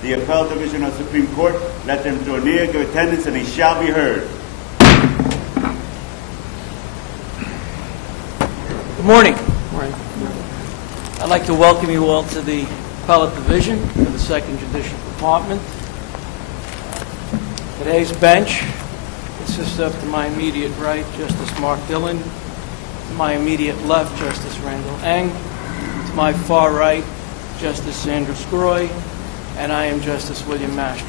The Appellate Division of the Supreme Court, let them draw near, give attendance, and they shall be heard. Good morning. I'd like to welcome you all to the Appellate Division of the Second Judicial Department. Today's bench consists of, to my immediate right, Justice Mark Dillon; to my immediate left, Justice Randall Eng; to my far right, Justice Sandra Scroy; and I am Justice William Master.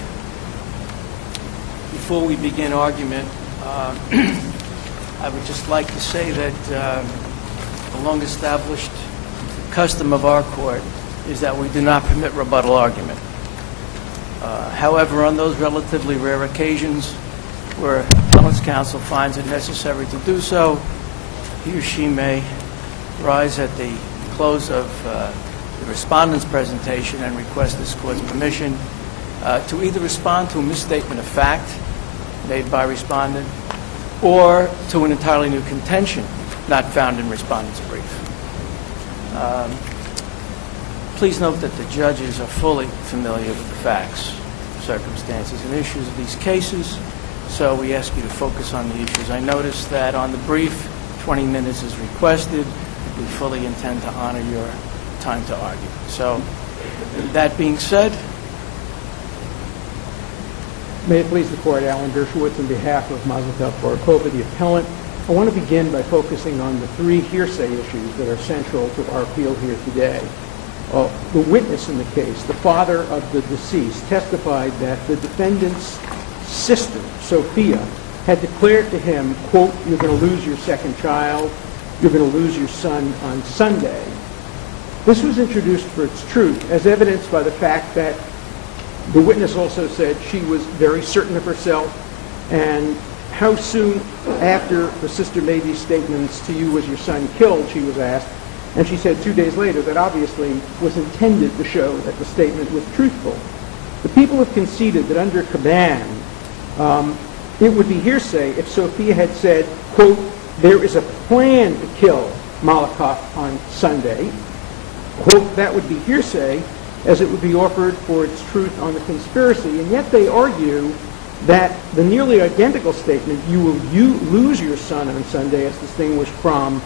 Before we begin argument, I would just like to say that the long-established custom of our court is that we do not permit rebuttal argument. However, on those relatively rare occasions where appellate's counsel finds it necessary to do so, he or she may rise at the close of the respondent's presentation and request this court's permission to either respond to a misstatement of fact made by respondent or to an entirely new contention not found in respondent's brief. Please note that the judges are fully familiar with the facts, circumstances, and issues of these cases, so we ask you to focus on the issues. I noticed that on the brief, 20 minutes is requested. We fully intend to honor your time to argue. So, that being said, may it please the Court, Alan Dershowitz on behalf of Mazel Borukhova, the appellant. I want to begin by focusing on the three hearsay issues that are central to our appeal here today. The witness in the case, the father of the deceased, testified that the defendant's sister, Sophia, had declared to him, quote, "You're going to lose your second child, you're going to lose your son on Sunday." This was introduced for its truth, as evidenced by the fact that the witness also said she was very certain of herself, and how soon after the sister made these statements to you was your son killed, she was asked, and she said 2 days later that obviously was intended to show that the statement was truthful. The people have conceded that under Caban, it would be hearsay if Sophia had said, quote, "There is a plan to kill Malakoff on Sunday." Quote, that would be hearsay as it would be offered for its truth on the conspiracy, and yet they argue that the nearly identical statement, "You will lose your son on Sunday," as distinguished from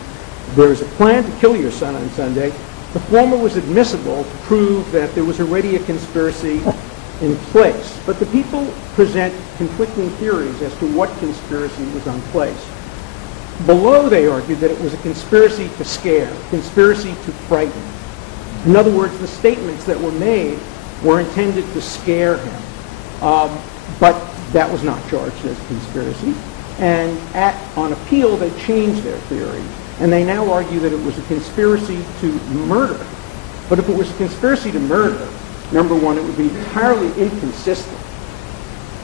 "There is a plan to kill your son on Sunday," the former was admissible to prove that there was already a conspiracy in place. But the people present conflicting theories as to what conspiracy was on place. Below, they argued that it was a conspiracy to scare, conspiracy to frighten. In other words, the statements that were made were intended to scare him. But that was not charged as conspiracy. And on appeal, they changed their theory. And they now argue that it was a conspiracy to murder. But if it was a conspiracy to murder, number one, it would be entirely inconsistent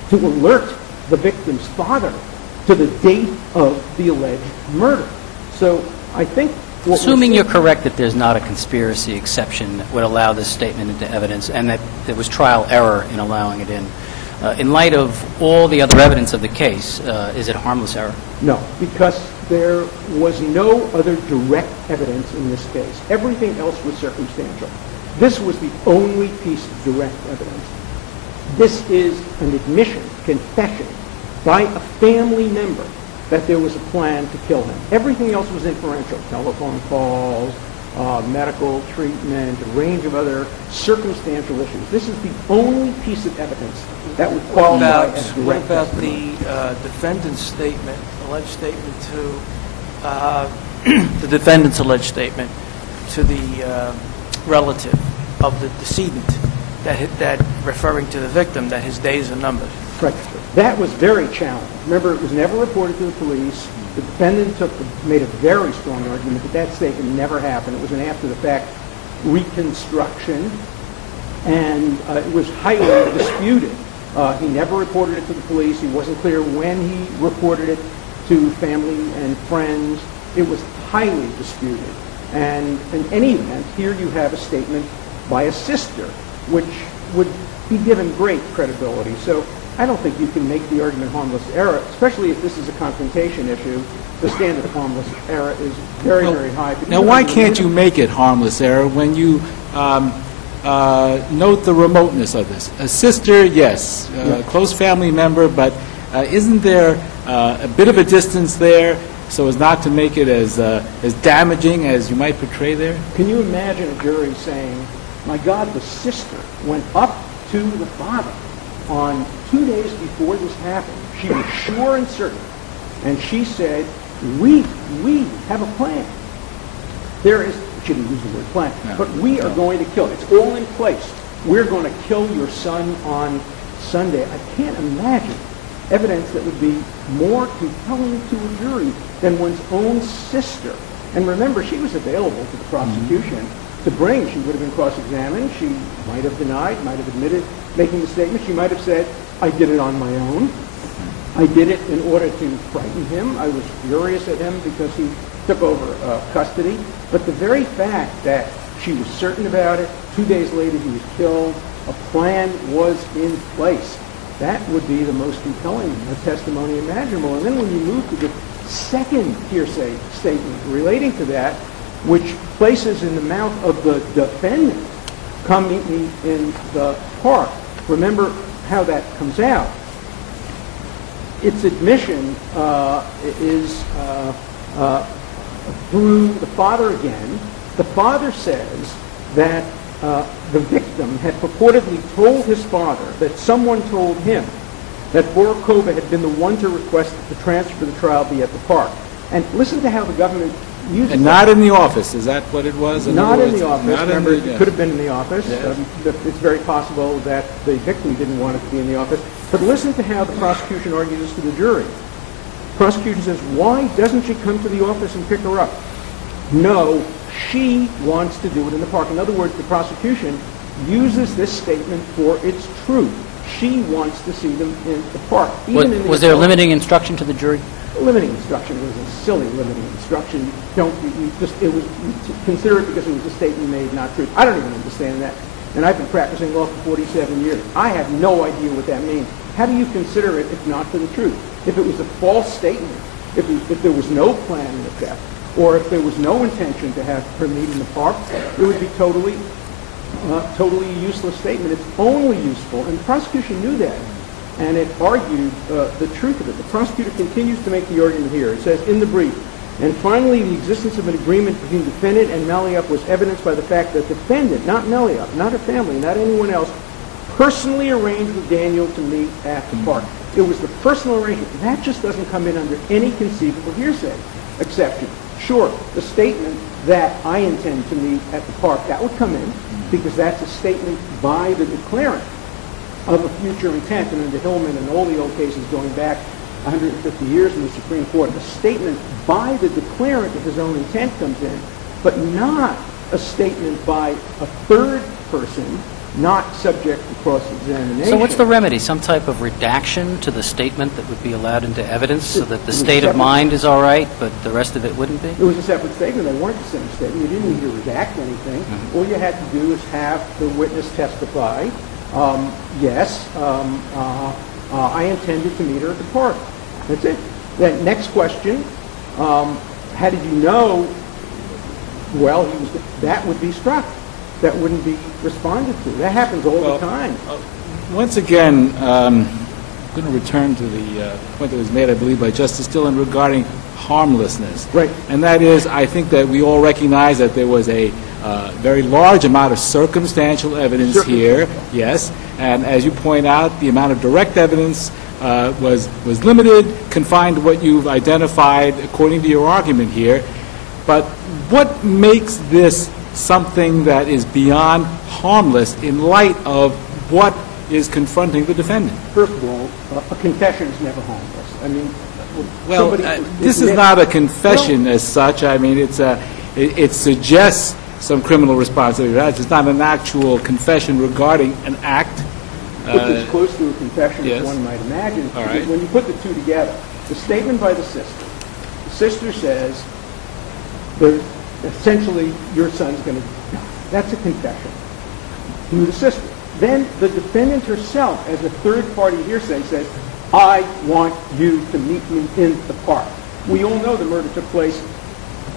to alert the victim's father to the date of the alleged murder. So I think assuming you're correct that there's not a conspiracy exception that would allow this statement into evidence and that there was trial error in allowing it in light of all the other evidence of the case, is it a harmless error? No, because there was no other direct evidence in this case. Everything else was circumstantial. This was the only piece of direct evidence. This is an admission, confession, by a family member that there was a plan to kill him. Everything else was inferential. Telephone calls, medical treatment, a range of other circumstantial issues. This is the only piece of evidence that would qualify as direct. What about the defendant's statement, alleged statement to the defendant's alleged statement to the relative of the decedent, that referring to the victim, that his days are numbered? Right. That was very challenging. Remember, it was never reported to the police. The defendant made a very strong argument that that statement never happened. It was an after-the-fact reconstruction, and it was highly disputed. He never reported it to the police. He wasn't clear when he reported it to family and friends. It was highly disputed. And in any event, here you have a statement by a sister, which would be given great credibility. So I don't think you can make the argument harmless error, especially if this is a confrontation issue. The standard of harmless error is very, very high. Now, why can't you make it harmless error when you note the remoteness of this. A sister, yes, close family member, but isn't there a bit of a distance there so as not to make it as damaging as you might portray there? Can you imagine a jury saying, my God, the sister went up to the father on 2 days before this happened. She was sure and certain. And she said, we have a plan. There is, she didn't use the word plan, but we are going to kill. It's all in place. We're going to kill your son on Sunday. I can't imagine evidence that would be more compelling to a jury than one's own sister. And remember, she was available to the prosecution to bring. She would have been cross-examined. She might have denied, might have admitted making the statement. She might have said, I did it on my own. I did it in order to frighten him. I was furious at him because he took over custody. But the very fact that she was certain about it, 2 days later he was killed, a plan was in place. That would be the most compelling testimony imaginable. And then when you move to the second hearsay statement relating to that, which places in the mouth of the defendant, come meet me in the park. Remember how that comes out. Its admission is through the father again. The father says that the victim had purportedly told his father that someone told him that Borukhova had been the one to request that the transfer to the trial be at the park. And listen to how the government uses And not in the office. Is that what it was? Not in the office. Remember, it could have been in the office. Yes. It's very possible that the victim didn't want it to be in the office. But listen to how the prosecution argues this to the jury. The prosecution says, why doesn't she come to the office and pick her up? No, she wants to do it in the park. In other words, the prosecution uses this statement for its truth. She wants to see them in the park. Was there a limiting instruction to the jury? Limiting instruction was a silly limiting instruction. It was consider it because it was a statement made, not truth. I don't even understand that. And I've been practicing law for 47 years. I have no idea what that means. How do you consider it if not for the truth? If it was a false statement, if there was no plan in effect, or if there was no intention to have her meet in the park, it would be totally a useless statement. It's only useful, and the prosecution knew that, and it argued the truth of it. The prosecutor continues to make the argument here. It says in the brief, and finally the existence of an agreement between defendant and Maliup was evidenced by the fact that defendant, not Maliup, not her family, not anyone else, personally arranged with Daniel to meet at the park. It was the personal arrangement. That just doesn't come in under any conceivable hearsay exception. Sure, the statement that I intend to meet at the park, that would come in because that's a statement by the declarant of a future intent. And under Hillman and all the old cases going back 150 years in the Supreme Court, the statement by the declarant of his own intent comes in, but not a statement by a third person not subject to cross-examination. So what's the remedy? Some type of redaction to the statement that would be allowed into evidence so that the state of mind is all right, but the rest of it wouldn't be? It was a separate statement. They weren't the same statement. You didn't need to redact anything. All you had to do is have the witness testify, yes, I intended to meet her at the park. That's it. Then next question, how did you know? Well, that would be struck. That wouldn't be responded to. That happens all the time. Once again, I'm going to return to the point that was made, I believe, by Justice Dillon regarding harmlessness. Right. And that is, I think that we all recognize that there was a very large amount of circumstantial evidence here. Yes. And as you point out, the amount of direct evidence was limited, confined to what you've identified according to your argument here. But what makes this something that is beyond harmless in light of what is confronting the defendant? First of all, a confession is never harmless. I mean, well, this is not a confession as such. I mean, it suggests some criminal responsibility. It's not an actual confession regarding an act. It's as close to a confession as one might imagine. All right. When you put the two together, the statement by the sister says, essentially, your son's going to die. That's a confession to the sister. Then the defendant herself, as a third-party hearsay, says, I want you to meet me in the park. We all know the murder took place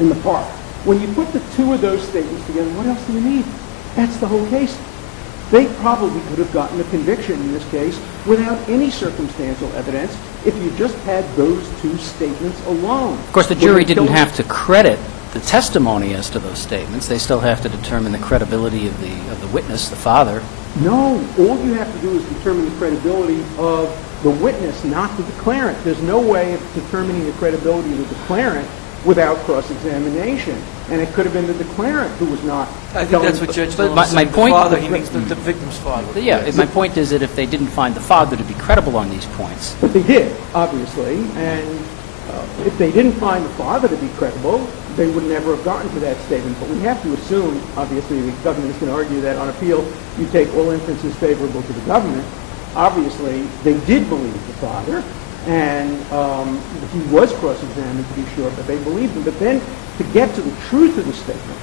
in the park. When you put the two of those statements together, what else do you need? That's the whole case. They probably could have gotten a conviction in this case without any circumstantial evidence if you just had those two statements alone. Of course, the jury didn't have to credit the testimony as to those statements. They still have to determine the credibility of the witness, the father. No. All you have to do is determine the credibility of the witness, not the declarant. There's no way of determining the credibility of the declarant without cross-examination. And it could have been the declarant who was not. I think that's what Judge Dillon said. My point, the father, he means the victim's father. Yeah, Yes. my point is that if they didn't find the father to be credible on these points. But they did, obviously. And if they didn't find the father to be credible, they would never have gotten to that statement. But we have to assume, obviously, the government is going to argue that on appeal you take all inferences favorable to the government. Obviously, they did believe the father, and he was cross-examined to be sure, but they believed him. But then, to get to the truth of the statement,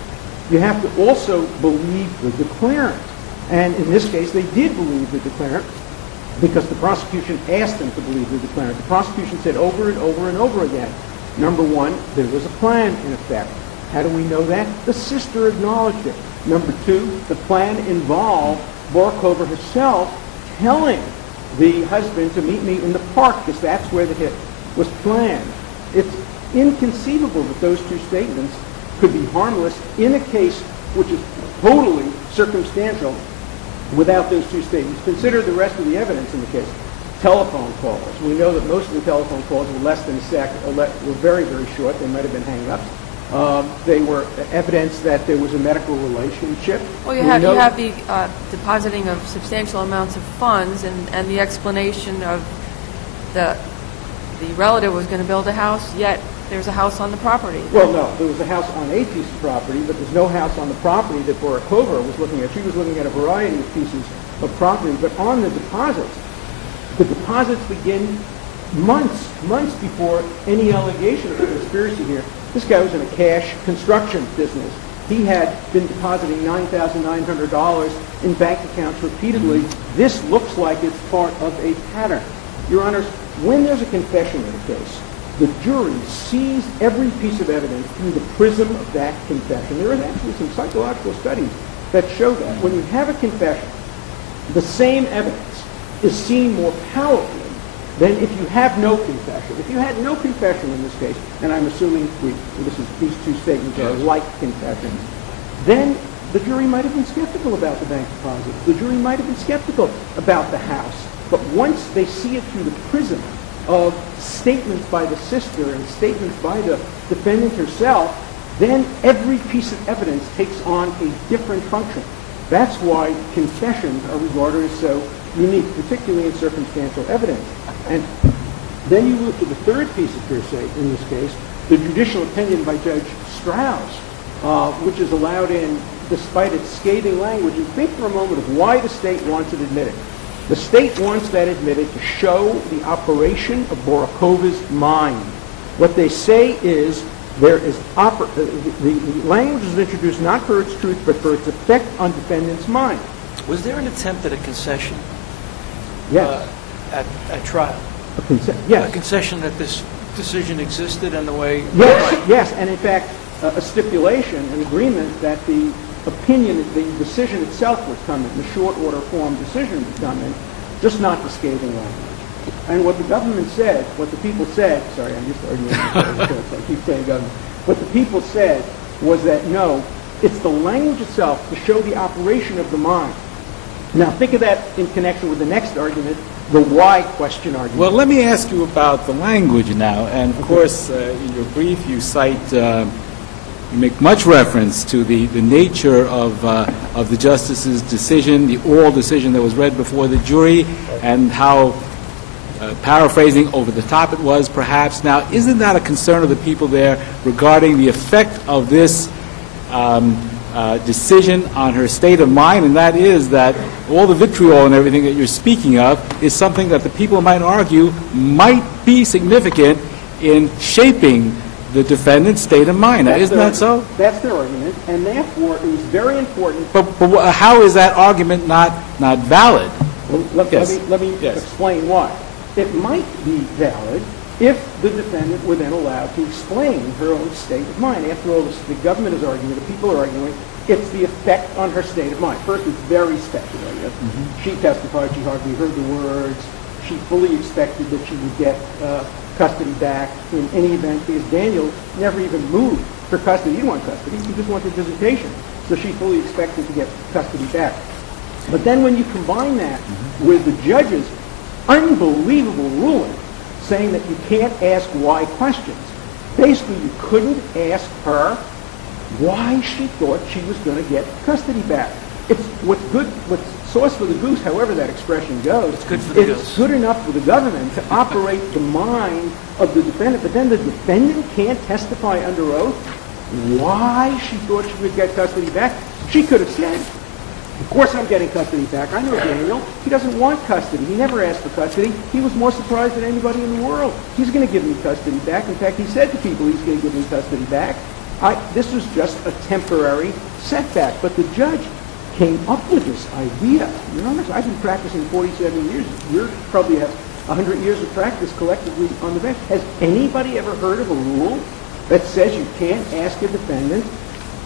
you have to also believe the declarant. And in this case, they did believe the declarant because the prosecution asked them to believe the declarant. The prosecution said over and over and over again, number one, there was a plan in effect. How do we know that? The sister acknowledged it. Number two, the plan involved Borukhova herself telling the husband to meet me in the park because that's where the hit was planned. It's inconceivable that those two statements could be harmless in a case which is totally circumstantial without those two statements. Consider the rest of the evidence in the case. Telephone calls. We know that most of the telephone calls were less than a second, were very, very short. They might have been hang-ups. They were evidence that there was a medical relationship. Well, you have the depositing of substantial amounts of funds and the explanation of the relative was going to build a house, yet there's a house on the property. Well, no. There was a house on a piece of property, but there's no house on the property that Borukhova was looking at. She was looking at a variety of pieces of property, but on the deposits begin months before any allegation of a conspiracy here. This guy was in a cash construction business. He had been depositing $9,900 in bank accounts repeatedly. This looks like it's part of a pattern. Your Honors, when there's a confession in a case, the jury sees every piece of evidence through the prism of that confession. There are actually some psychological studies that show that. When you have a confession, the same evidence is seen more powerfully than if you have no confession. If you had no confession in this case, and I'm assuming these two statements are like confessions, then the jury might have been skeptical about the bank deposits. The jury might have been skeptical about the house. But once they see it through the prism of statements by the sister and statements by the defendant herself, then every piece of evidence takes on a different function. That's why confessions are regarded as so unique, particularly in circumstantial evidence. And then you move to the third piece of hearsay in this case, the judicial opinion by Judge Strauss, which is allowed in despite its scathing language. And think for a moment of why the state wants it admitted. The state wants that admitted to show the operation of Borukhova's mind. What they say is the language is introduced not for its truth, but for its effect on defendant's mind. Was there an attempt at a concession? Yes. At trial? Yes. A concession that this decision existed and the way... Yes, and in fact, a stipulation, an agreement that the opinion, the decision itself would come in, the short order form decision would come in, just not the scathing language. And what the government said, what the people said, sorry, I'm just arguing, I keep saying government, what the people said was that no, it's the language itself to show the operation of the mind. Now think of that in connection with the next argument, the why question argument. Well, let me ask you about the language now. And of course, in your brief, you cite, you make much reference to the nature of the justice's decision, the oral decision that was read before the jury, and how, paraphrasing, over the top it was, perhaps. Now, isn't that a concern of the people there regarding the effect of this decision on her state of mind? And that is that all the vitriol and everything that you're speaking of is something that the people might argue might be significant in shaping the defendant's state of mind. Now, isn't that so? That's their argument, and therefore it was very important. But how is that argument not valid? Well, let me explain why. It might be valid if the defendant were then allowed to explain her own state of mind. After all, the government is arguing, the people are arguing, it's the effect on her state of mind. First, it's very speculative. She testified she hardly heard the words. She fully expected that she would get custody back in any event, because Daniel never even moved for custody. He didn't want custody. He just wanted visitation. So she fully expected to get custody back. But then when you combine that with the judge's unbelievable ruling saying that you can't ask why questions, basically you couldn't ask her why she thought she was going to get custody back. It's what's sauce for the goose, however that expression goes. It's good for the goose. It's good enough for the government to operate the mind of the defendant, but then the defendant can't testify under oath why she thought she would get custody back. She could have said, of course I'm getting custody back. I know Daniel. He doesn't want custody. He never asked for custody. He was more surprised than anybody in the world. He's going to give me custody back. In fact, he said to people he's going to give me custody back. This was just a temporary setback. But the judge came up with this idea. You know, I've been practicing 47 years. You probably have 100 years of practice collectively on the bench. Has anybody ever heard of a rule that says you can't ask a defendant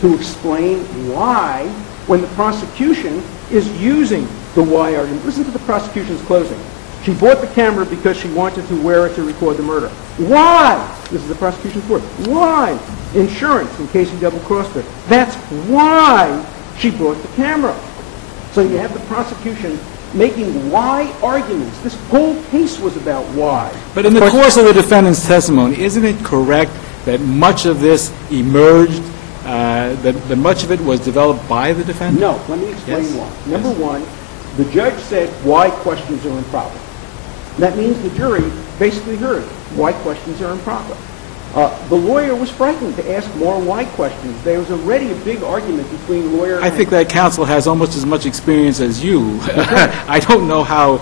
to explain why when the prosecution is using the why argument? Listen to the prosecution's closing. She bought the camera because she wanted to wear it to record the murder. Why? This is the prosecution's word. Why? Insurance, in case he double-crossed her. That's why she bought the camera. So you have the prosecution making why arguments. This whole case was about why. But in the course of the defendant's testimony, isn't it correct that much of this emerged, that much of it was developed by the defendant? No. Let me explain why. Number one, the judge said why questions are improper. That means the jury basically heard why questions are improper. The lawyer was frightened to ask more why questions. There was already a big argument between lawyer and... I think that counsel has almost as much experience as you. I don't know how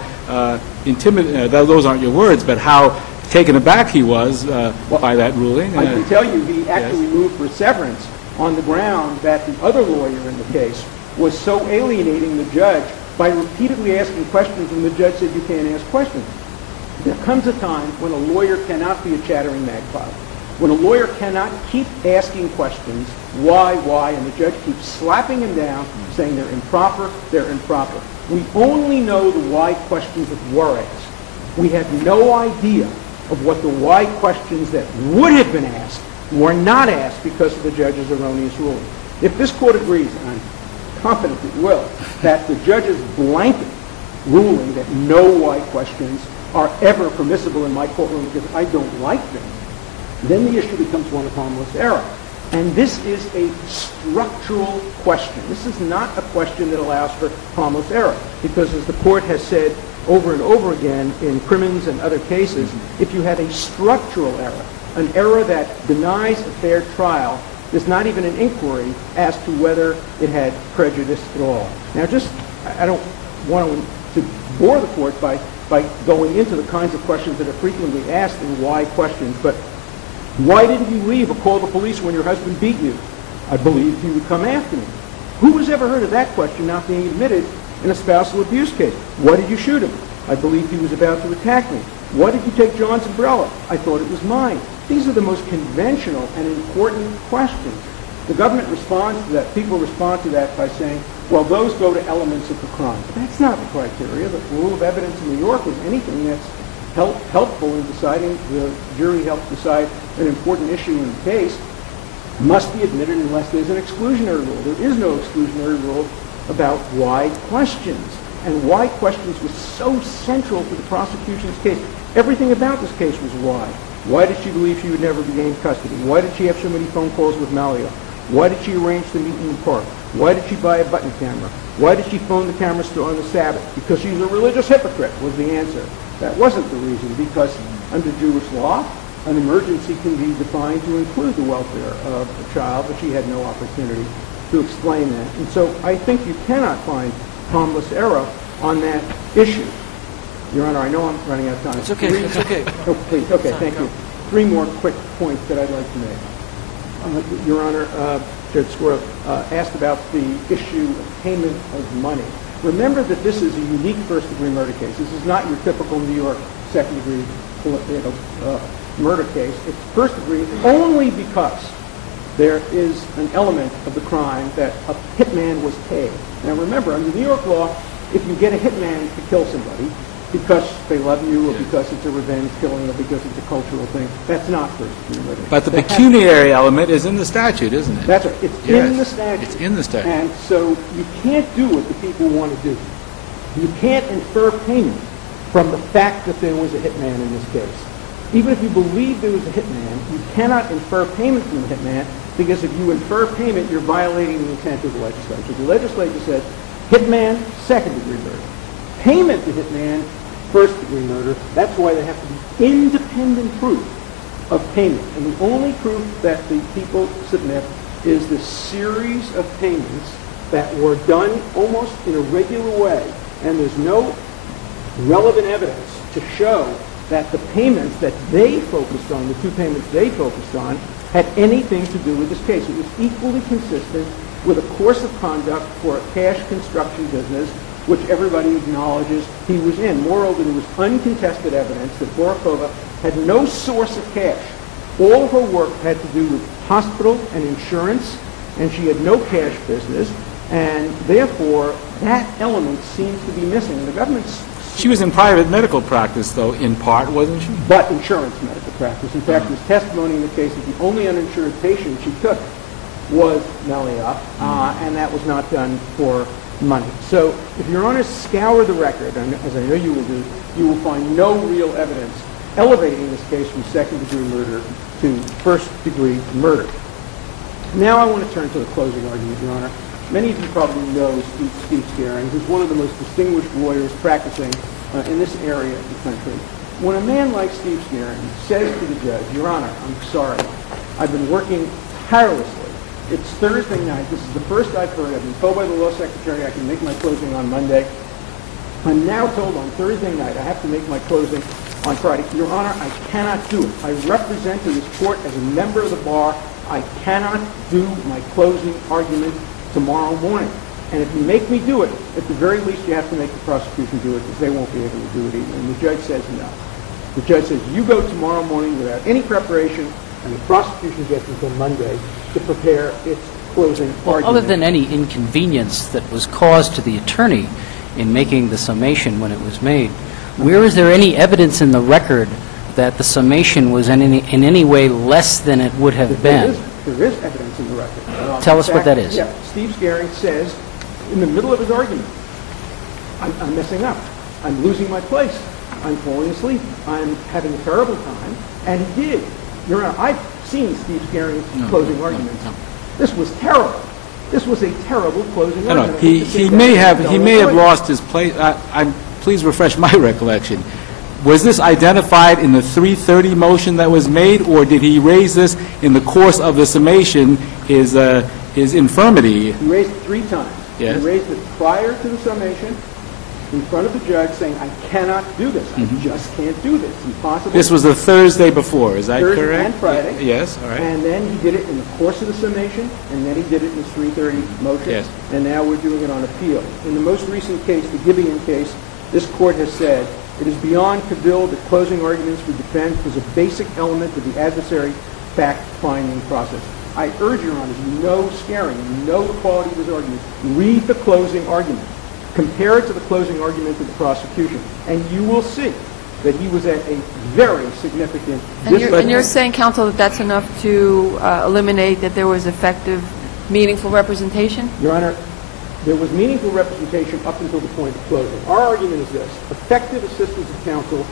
those aren't your words, but how taken aback he was by that ruling. I can tell you he actually moved for severance on the ground that the other lawyer in the case was so alienating the judge by repeatedly asking questions, and the judge said you can't ask questions. There comes a time when a lawyer cannot be a chattering magpie. When a lawyer cannot keep asking questions, why, and the judge keeps slapping him down, saying they're improper. We only know the why questions that were asked. We have no idea of what the why questions that would have been asked were not asked because of the judge's erroneous ruling. If this court agrees, and I'm confident it will, that the judge's blanket ruling that no why questions are ever permissible in my courtroom because I don't like them, then the issue becomes one of harmless error. And this is a structural question. This is not a question that allows for harmless error, because as the court has said over and over again in Crimmins and other cases, if you have a structural error, an error that denies a fair trial, there's not even an inquiry as to whether it had prejudice at all. Now, I don't want to bore the court by going into the kinds of questions that are frequently asked in why questions, but why didn't you leave or call the police when your husband beat you? I believed he would come after me. Who has ever heard of that question not being admitted in a spousal abuse case? Why did you shoot him? I believed he was about to attack me. Why did you take John's umbrella? I thought it was mine. These are the most conventional and important questions. The government responds to that. People respond to that by saying, well, those go to elements of the crime. But that's not the criteria. The rule of evidence in New York is anything that's helpful in deciding, the jury helps decide an important issue in the case, must be admitted unless there's an exclusionary rule. There is no exclusionary rule about why questions. And why questions was so central to the prosecution's case. Everything about this case was why. Why did she believe she would never regain custody? Why did she have so many phone calls with Malia? Why did she arrange to meet in the park? Why did she buy a button camera? Why did she phone the camera store on the Sabbath? Because she's a religious hypocrite was the answer. That wasn't the reason, because under Jewish law, an emergency can be defined to include the welfare of a child, but she had no opportunity to explain that. And so I think you cannot find harmless error on that issue. Your Honor, I know I'm running out of time. It's okay. It's okay. Oh, please. Okay, thank you. Three more quick points that I'd like to make. Your Honor, Judge Squirrel asked about the issue of payment of money. remember that this is a unique first-degree murder case. This is not your typical New York second-degree murder case. It's first-degree only because there is an element of the crime that a hitman was paid. Now remember, under New York law, if you get a hitman to kill somebody because they love you or because it's a revenge killing or because it's a cultural thing, that's not first-degree murder. But the pecuniary element is in the statute, isn't it? That's right. It's in the statute. It's in the statute. And so you can't do what the people want to do. You can't infer payment from the fact that there was a hitman in this case. Even if you believe there was a hitman, you cannot infer payment from the hitman, because if you infer payment, you're violating the intent of the legislature. The legislature says hitman, second-degree murder. Payment to hitman, first-degree murder. That's why there has to be independent proof of payment. And the only proof that the people submit is the series of payments that were done almost in a regular way. And there's no relevant evidence to show that the payments that they focused on, the two payments they focused on, had anything to do with this case. It was equally consistent with a course of conduct for a cash construction business, which everybody acknowledges he was in. Moreover, there was uncontested evidence that Borukhova had no source of cash. All of her work had to do with hospital and insurance, and she had no cash business, and therefore that element seems to be missing. And the government's She was in private medical practice, though, in part, wasn't she? But insurance medical practice. In fact, there's testimony in the case that the only uninsured patient she took was Melia, and that was not done for money. So if Your Honor scour the record, and as I know you will do, you will find no real evidence elevating this case from second-degree murder to first-degree murder. Now I want to turn to the closing argument, Your Honor. Many of you probably know Steve Scaring, who's one of the most distinguished lawyers practicing in this area of the country. When a man like Steve Scaring says to the judge, Your Honor, I'm sorry, I've been working tirelessly. It's Thursday night. This is the first I've heard. I've been told by the law secretary I can make my closing on Monday. I'm now told on Thursday night I have to make my closing on Friday. Your Honor, I cannot do it. I represent to this court as a member of the bar. I cannot do my closing argument tomorrow morning. And if you make me do it, at the very least you have to make the prosecution do it, because they won't be able to do it either. And the judge says no. The judge says you go tomorrow morning without any preparation, and the prosecution gets until Monday to prepare its closing argument. Other than any inconvenience that was caused to the attorney in making the summation when it was made, where is there any evidence in the record that the summation was in any way less than it would have been? There is evidence in the record. Tell us what that is. Yeah, Steve Scaring says, in the middle of his argument, I'm messing up. I'm losing my place. I'm falling asleep. I'm having a terrible time. And he did. Your Honor, I've seen Steve Scaring's closing arguments. This was terrible. This was a terrible closing argument. He may have lost his place. Please refresh my recollection. Was this identified in the 330 motion that was made, or did he raise this in the course of the summation, his infirmity? He raised it 3 times. Yes. He raised it prior to the summation in front of the judge saying, I cannot do this. I just can't do this. It's impossible. This was the Thursday before, is that correct? Thursday and Friday. Yes, all right. And then he did it in the course of the summation, and then he did it in his 330 motion. Yes. And now we're doing it on appeal. In the most recent case, the Gibeon case, this court has said, it is beyond cavil that closing arguments for defense is a basic element of the adversary fact-finding process. I urge Your Honor, you know Scaring, you know the quality of his argument. Read the closing argument. Compare it to the closing argument of the prosecution, and you will see that he was at a very significant disadvantage. And you're saying, counsel, that that's enough to eliminate that there was effective, meaningful representation? Your Honor, there was meaningful representation up until the point of closing. Our argument is this. Effective assistance of counsel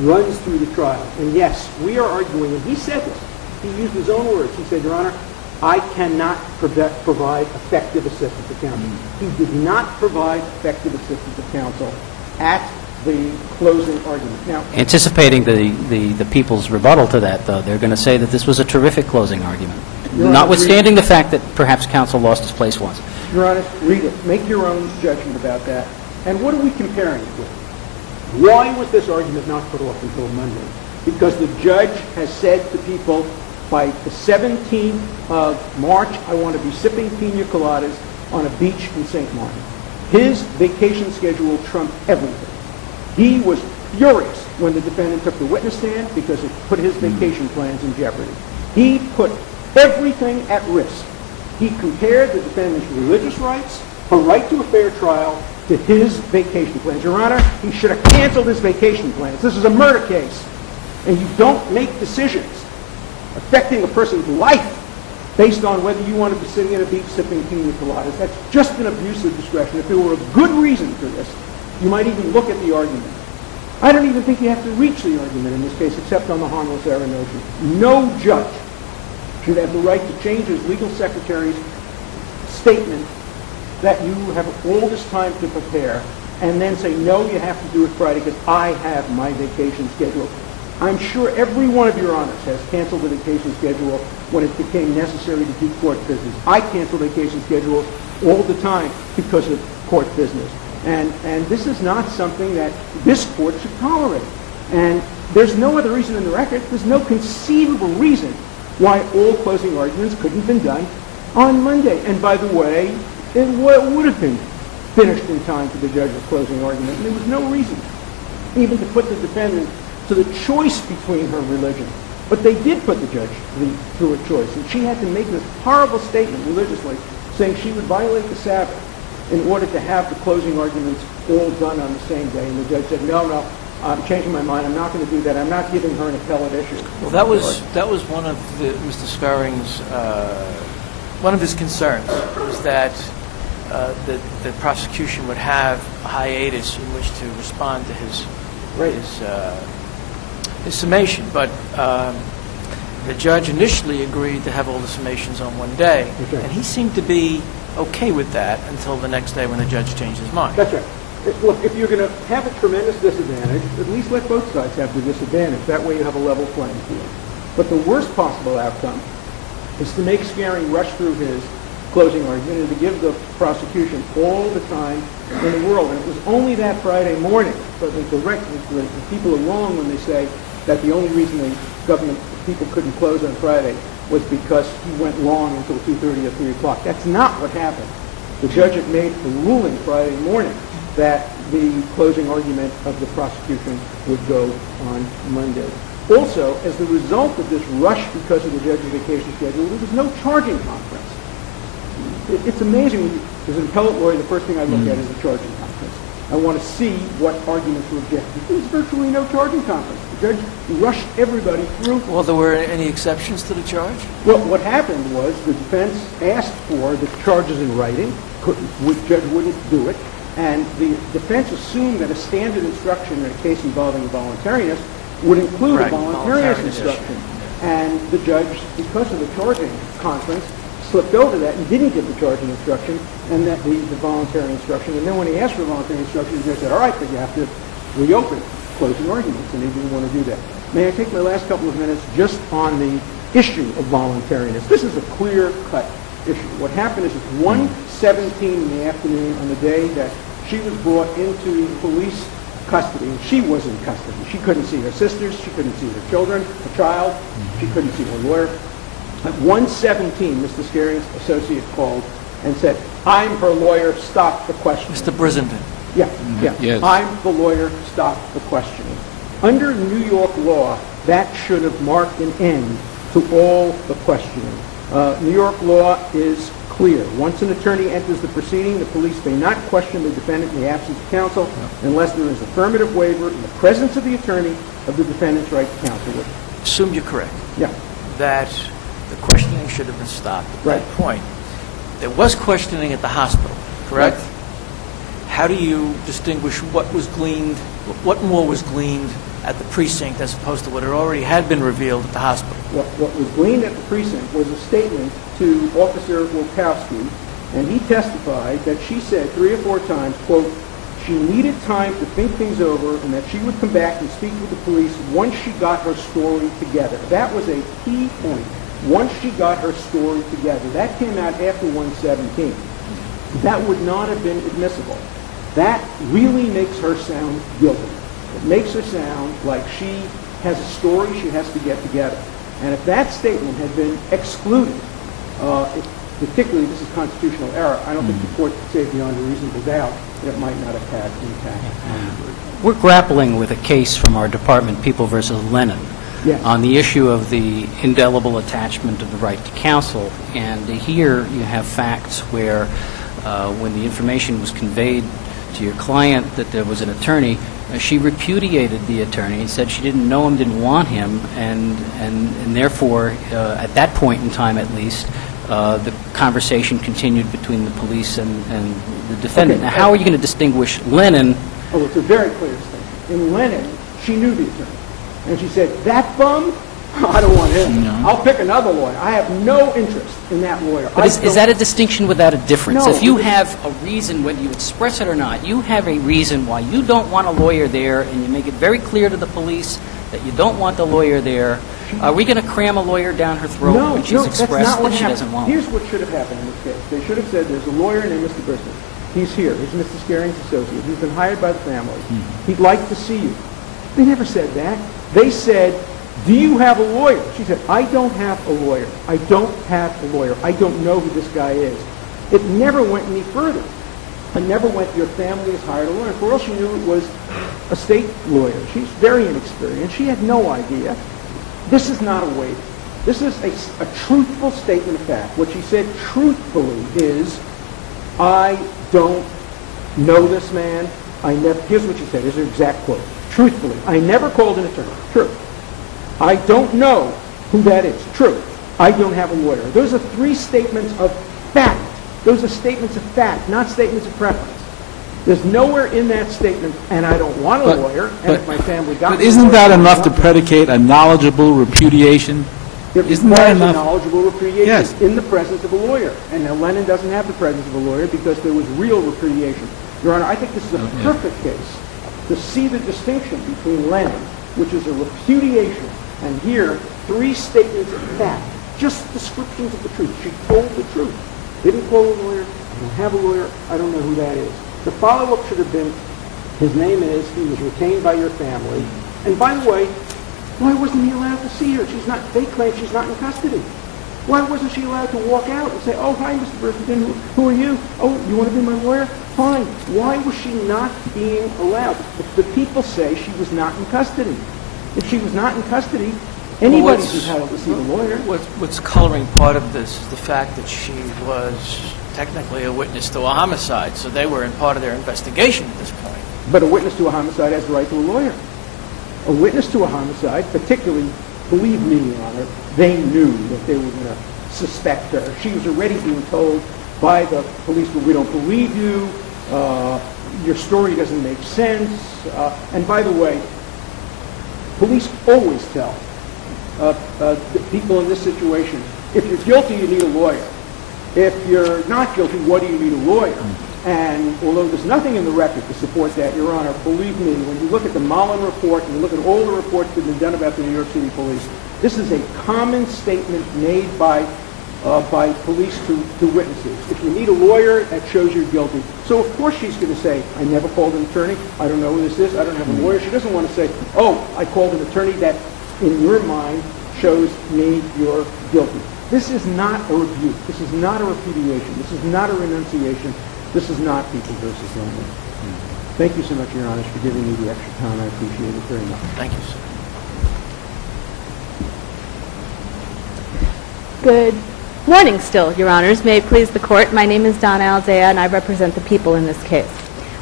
runs through the trial. And yes, we are arguing, and he said this. He used his own words. He said, Your Honor, I cannot provide effective assistance of counsel. He did not provide effective assistance of counsel at the closing argument. Now, anticipating the people's rebuttal to that, though, they're going to say that this was a terrific closing argument, Your Honor, notwithstanding the fact that perhaps counsel lost his place once. Your Honor, read it. Make your own judgment about that. And what are we comparing it with? Why was this argument not put off until Monday? Because the judge has said to people, by the 17th of March, I want to be sipping pina coladas on a beach in St. Martin. His vacation schedule trumped everything. He was furious when the defendant took the witness stand because it put his vacation plans in jeopardy. He put everything at risk. He compared the defendant's religious rights, her right to a fair trial, to his vacation plans. Your Honor, he should have canceled his vacation plans. This is a murder case, and you don't make decisions affecting a person's life based on whether you want to be sitting at a beach sipping pina coladas. That's just an abuse of discretion. If there were a good reason for this, you might even look at the argument. I don't even think you have to reach the argument in this case except on the harmless error notion. No judge should have the right to change his legal secretary's statement that you have all this time to prepare and then say, no, you have to do it Friday because I have my vacation schedule. I'm sure every one of your honors has canceled the vacation schedule when it became necessary to do court business. I cancel vacation schedules all the time because of court business. And this is not something that this court should tolerate. And there's no other reason in the record. There's no conceivable reason why all closing arguments couldn't have been done on Monday. And by the way, it would have been finished in time for the judge's closing argument. And there was no reason even to put the defendant to the choice between her religion. But they did put the judge through a choice. And she had to make this horrible statement religiously saying she would violate the Sabbath in order to have the closing arguments all done on the same day. And the judge said, no, I'm changing my mind. I'm not going to do that. I'm not giving her an appellate issue. Well, that was one of Mr. Scarring's one of his concerns was that the prosecution would have a hiatus in which to respond to his summation. But the judge initially agreed to have all the summations on one day, and he seemed to be okay with that until the next day when the judge changed his mind. That's right. Look, if you're going to have a tremendous disadvantage, at least let both sides have the disadvantage. That way you have a level playing field. But the worst possible outcome is to make Scaring rush through his closing argument and to give the prosecution all the time in the world. And it was only that Friday morning, but the people are wrong when they say that the only reason the government people couldn't close on Friday was because he went long until 2:30 or 3 o'clock. That's not what happened. The judge had made a ruling Friday morning that the closing argument of the prosecution would go on Monday. Also, as the result of this rush because of the judge's vacation schedule, there was no charging conference. It's amazing. As an appellate lawyer, the first thing I look at is a charging conference. I want to see what arguments were objected. There was virtually no charging conference. The judge rushed everybody through. Well, there were any exceptions to the charge? Well, what happened was the defense asked for the charges in writing. The judge wouldn't do it. And the defense assumed that a standard instruction in a case involving voluntariness would include a voluntariness instruction. And the judge, because of the charging conference, slipped over that and didn't give the charging instruction and that the voluntary instruction. And then when he asked for voluntary instruction, the judge said, all right, but you have to reopen closing arguments, and he didn't want to do that. May I take my last couple of minutes just on the issue of voluntariness? This is a clear-cut issue. What happened is at 1:17 in the afternoon on the day that she was brought into police custody, and she was in custody. She couldn't see her sisters. She couldn't see her children, her child. She couldn't see her lawyer. At 1:17, Mr. Scaring's associate called and said, I'm her lawyer, stop the questioning. Mr. Brissenden. Yeah. Yes. I'm the lawyer, stop the questioning. Under New York law, that should have marked an end to all the questioning. New York law is clear. Once an attorney enters the proceeding, the police may not question the defendant in the absence of counsel unless there is affirmative waiver in the presence of the attorney of the defendant's right to counsel with him. Assume you're correct. Yeah. That the questioning should have been stopped at that point. There was questioning at the hospital, correct? Right. How do you distinguish what was gleaned, what more was gleaned at the precinct as opposed to what already had been revealed at the hospital? What was gleaned at the precinct was a statement to Officer Wilkowski, and he testified that she said 3 or 4 times, quote, she needed time to think things over and that she would come back and speak with the police once she got her story together. That was a key point. Once she got her story together. That came out after 1:17. That would not have been admissible. That really makes her sound guilty. It makes her sound like she has a story she has to get together. And if that statement had been excluded, particularly this is constitutional error, I don't think the court could say beyond a reasonable doubt that it might not have had impact. We're grappling with a case from our department, People versus Lennon, Yes. on the issue of the indelible attachment of the right to counsel. And here you have facts where when the information was conveyed to your client that there was an attorney, she repudiated the attorney, said she didn't know him, didn't want him, and therefore, at that point in time at least, the conversation continued between the police and the defendant. Okay. Now, how are you going to distinguish Lennon? Oh, it's a very clear distinction. In Lennon, she knew the attorney. And she said, that bum? I don't want him. No. I'll pick another lawyer. I have no interest in that lawyer. But is that a distinction without a difference? No. If you have a reason, whether you express it or not, you have a reason why you don't want a lawyer there, and you make it very clear to the police that you don't want the lawyer there, are we going to cram a lawyer down her throat when she's expressed that she doesn't want one? Here's what should have happened in this case. They should have said, there's a lawyer named Mr. Bristol. He's here. He's Mr. Scaring's associate. He's been hired by the family. He'd like to see you. They never said that. They said, do you have a lawyer? She said, I don't have a lawyer. I don't have a lawyer. I don't know who this guy is. It never went any further. It never went, your family has hired a lawyer. For all she knew, it was a state lawyer. She's very inexperienced. She had no idea. This is not a waiver. This is a truthful statement of fact. What she said truthfully is, I don't know this man. Here's what she said. Here's her exact quote. Truthfully, I never called an attorney. True. I don't know who that is. True. I don't have a lawyer. Those are three statements of fact. Those are statements of fact, not statements of preference. There's nowhere in that statement, and I don't want a lawyer, and if my family got But isn't that enough to predicate a knowledgeable repudiation? Isn't that enough? A knowledgeable repudiation Yes. in the presence of a lawyer. And now Lennon doesn't have the presence of a lawyer because there was real repudiation. Your Honor, I think this is a perfect case to see the distinction between Lennon, which is a repudiation, and here, three statements of fact, just descriptions of the truth. She told the truth. Didn't call a lawyer. I don't have a lawyer. I don't know who that is. The follow-up should have been, his name is, he was retained by your family. And by the way, why wasn't he allowed to see her? They claim she's not in custody. Why wasn't she allowed to walk out and say, oh, hi, Mr. Burlington, who are you? Oh, you want to be my lawyer? Fine. Why was she not being allowed? If the people say she was not in custody. If she was not in custody, anybody's entitled to see the lawyer. What's coloring part of this is the fact that she was technically a witness to a homicide, so they were in part of their investigation at this point. But a witness to a homicide has the right to a lawyer. A witness to a homicide, particularly, believe me, Your Honor, they knew that they were going to suspect her. She was already being told by the police, well, we don't believe you, your story doesn't make sense. And by the way, police always tell the people in this situation, if you're guilty, you need a lawyer. If you're not guilty, what do you need a lawyer? And although there's nothing in the record to support that, Your Honor, believe me, when you look at the Mullen report and you look at all the reports that have been done about the New York City police, this is a common statement made by police to witnesses. If you need a lawyer, that shows you're guilty. So of course she's going to say, I never called an attorney, I don't know who this is, I don't have a lawyer. She doesn't want to say, oh, I called an attorney that, in your mind, shows me you're guilty. This is not a rebuke. This is not a repudiation. This is not a renunciation. This is not People versus Lennon. Thank you so much, Your Honor, for giving me the extra time. I appreciate it very much. Thank you, sir. Good morning still, Your Honors. May it please the Court. My name is Donna Aldea, and I represent the people in this case.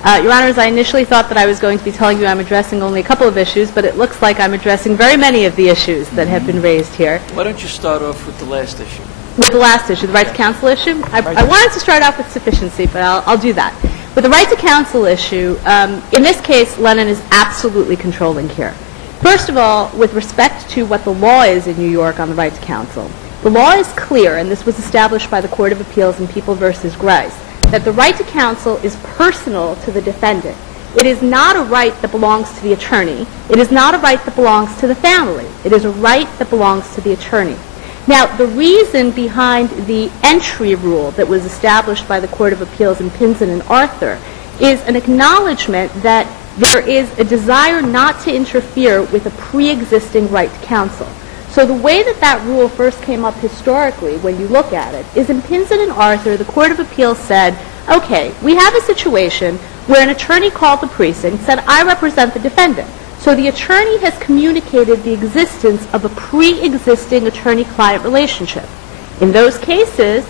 Your Honors, I initially thought that I was going to be telling you I'm addressing only a couple of issues, but it looks like I'm addressing very many of the issues that have been raised here. Why don't you start off with the last issue? With the last issue, the right to counsel issue, I wanted to start off with sufficiency, but I'll do that. With the right to counsel issue, in this case, Lennon is absolutely controlling here. First of all, with respect to what the law is in New York on the right to counsel, the law is clear, and this was established by the Court of Appeals in People v. Grice, that the right to counsel is personal to the defendant. It is not a right that belongs to the attorney. It is not a right that belongs to the family. It is a right that belongs to the attorney. Now, the reason behind the entry rule that was established by the Court of Appeals in Pinson and Arthur is an acknowledgement that there is a desire not to interfere with a pre-existing right to counsel. So the way that that rule first came up historically, when you look at it, is in Pinson and Arthur, the Court of Appeals said, okay, we have a situation where an attorney called the precinct, said, I represent the defendant. So the attorney has communicated the existence of a pre-existing attorney-client relationship. In those cases,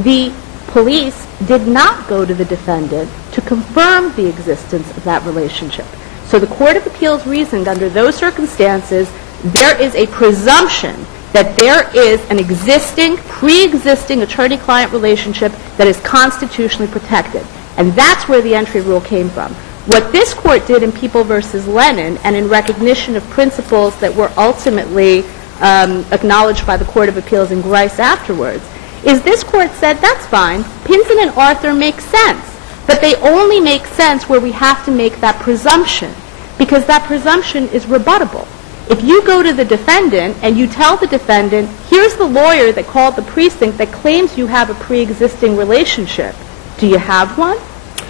the police did not go to the defendant to confirm the existence of that relationship. So the Court of Appeals reasoned under those circumstances, there is a presumption that there is an existing, pre-existing attorney-client relationship that is constitutionally protected. And that's where the entry rule came from. What this Court did in People v. Lennon, and in recognition of principles that were ultimately acknowledged by the Court of Appeals in Grice afterwards, is this Court said, that's fine, Pinson and Arthur make sense, but they only make sense where we have to make that presumption, because that presumption is rebuttable. If you go to the defendant and you tell the defendant, here's the lawyer that called the precinct that claims you have a pre-existing relationship, do you have one?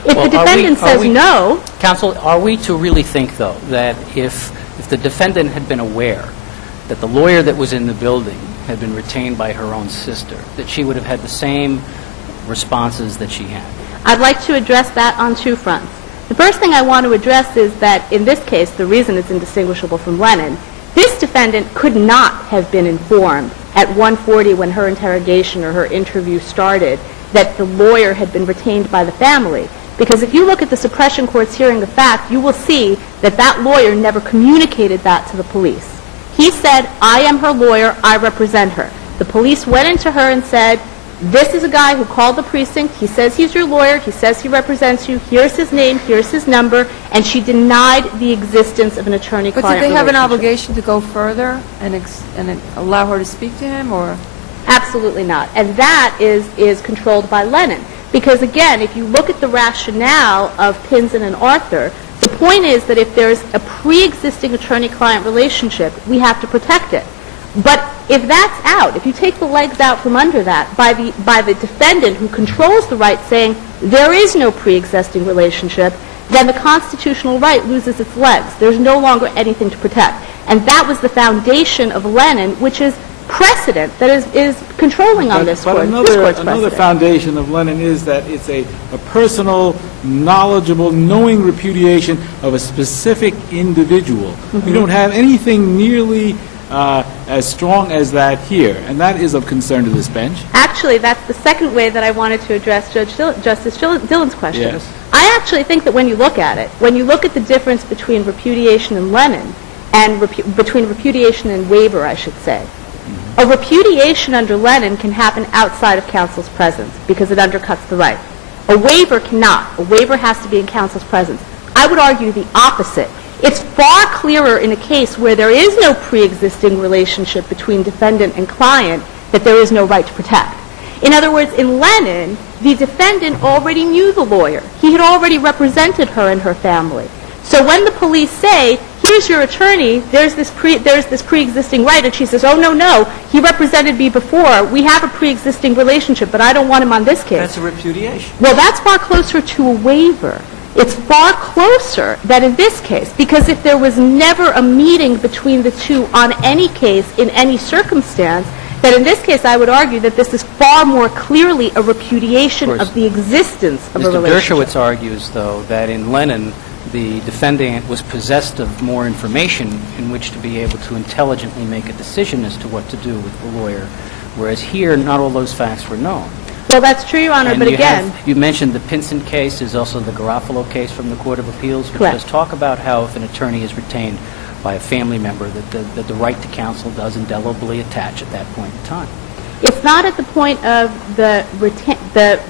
If the defendant says no... Counsel, are we to really think, though, that if the defendant had been aware that the lawyer that was in the building had been retained by her own sister, that she would have had the same responses that she had? I'd like to address that on two fronts. The first thing I want to address is that in this case, the reason it's indistinguishable from Lennon, this defendant could not have been informed at 1:40 when her interrogation or her interview started that the lawyer had been retained by the family. Because if you look at the suppression court's hearing of fact, you will see that that lawyer never communicated that to the police. He said, I am her lawyer, I represent her. The police went into her and said, this is a guy who called the precinct, he says he's your lawyer, he says he represents you, here's his name, here's his number, and she denied the existence of an attorney-client relationship. But did they have an obligation to go further and allow her to speak to him, or? Absolutely not. And that is controlled by Lennon. Because again, if you look at the rationale of Pinson and Arthur, the point is that if there's a pre-existing attorney-client relationship, we have to protect it. But if that's out, if you take the legs out from under that by the defendant who controls the right saying there is no pre-existing relationship, then the constitutional right loses its legs. There's no longer anything to protect. And that was the foundation of Lennon, which is precedent that is controlling on this Court. But another foundation of Lennon is that it's a personal, knowledgeable, knowing repudiation of a specific individual. We don't have anything nearly as strong as that here, and that is of concern to this bench. Actually, that's the second way that I wanted to address Justice Dillon's question. Yes. I actually think that when you look at it, when you look at the difference between repudiation and Lennon, and between repudiation and waiver, I should say, a repudiation under Lennon can happen outside of counsel's presence because it undercuts the right. A waiver cannot. A waiver has to be in counsel's presence. I would argue the opposite. It's far clearer in a case where there is no pre-existing relationship between defendant and client that there is no right to protect. In other words, in Lennon, the defendant already knew the lawyer. He had already represented her and her family. So when the police say, here's your attorney, there's this pre-existing right, and she says, oh, no, he represented me before, we have a pre-existing relationship, but I don't want him on this case. That's a repudiation. Well, that's far closer to a waiver. It's far closer than in this case, because if there was never a meeting between the two on any case in any circumstance, then in this case I would argue that this is far more clearly a repudiation of the existence of a relationship. Mr. Dershowitz argues, though, that in Lennon, the defendant was possessed of more information in which to be able to intelligently make a decision as to what to do with the lawyer, whereas here, not all those facts were known. Well, that's true, Your Honor, but again... You mentioned the Pinson case. There's also the Garofalo case from the Court of Appeals, which does talk about how if an attorney is retained by a family member, that the right to counsel does indelibly attach at that point in time. It's not at the point of the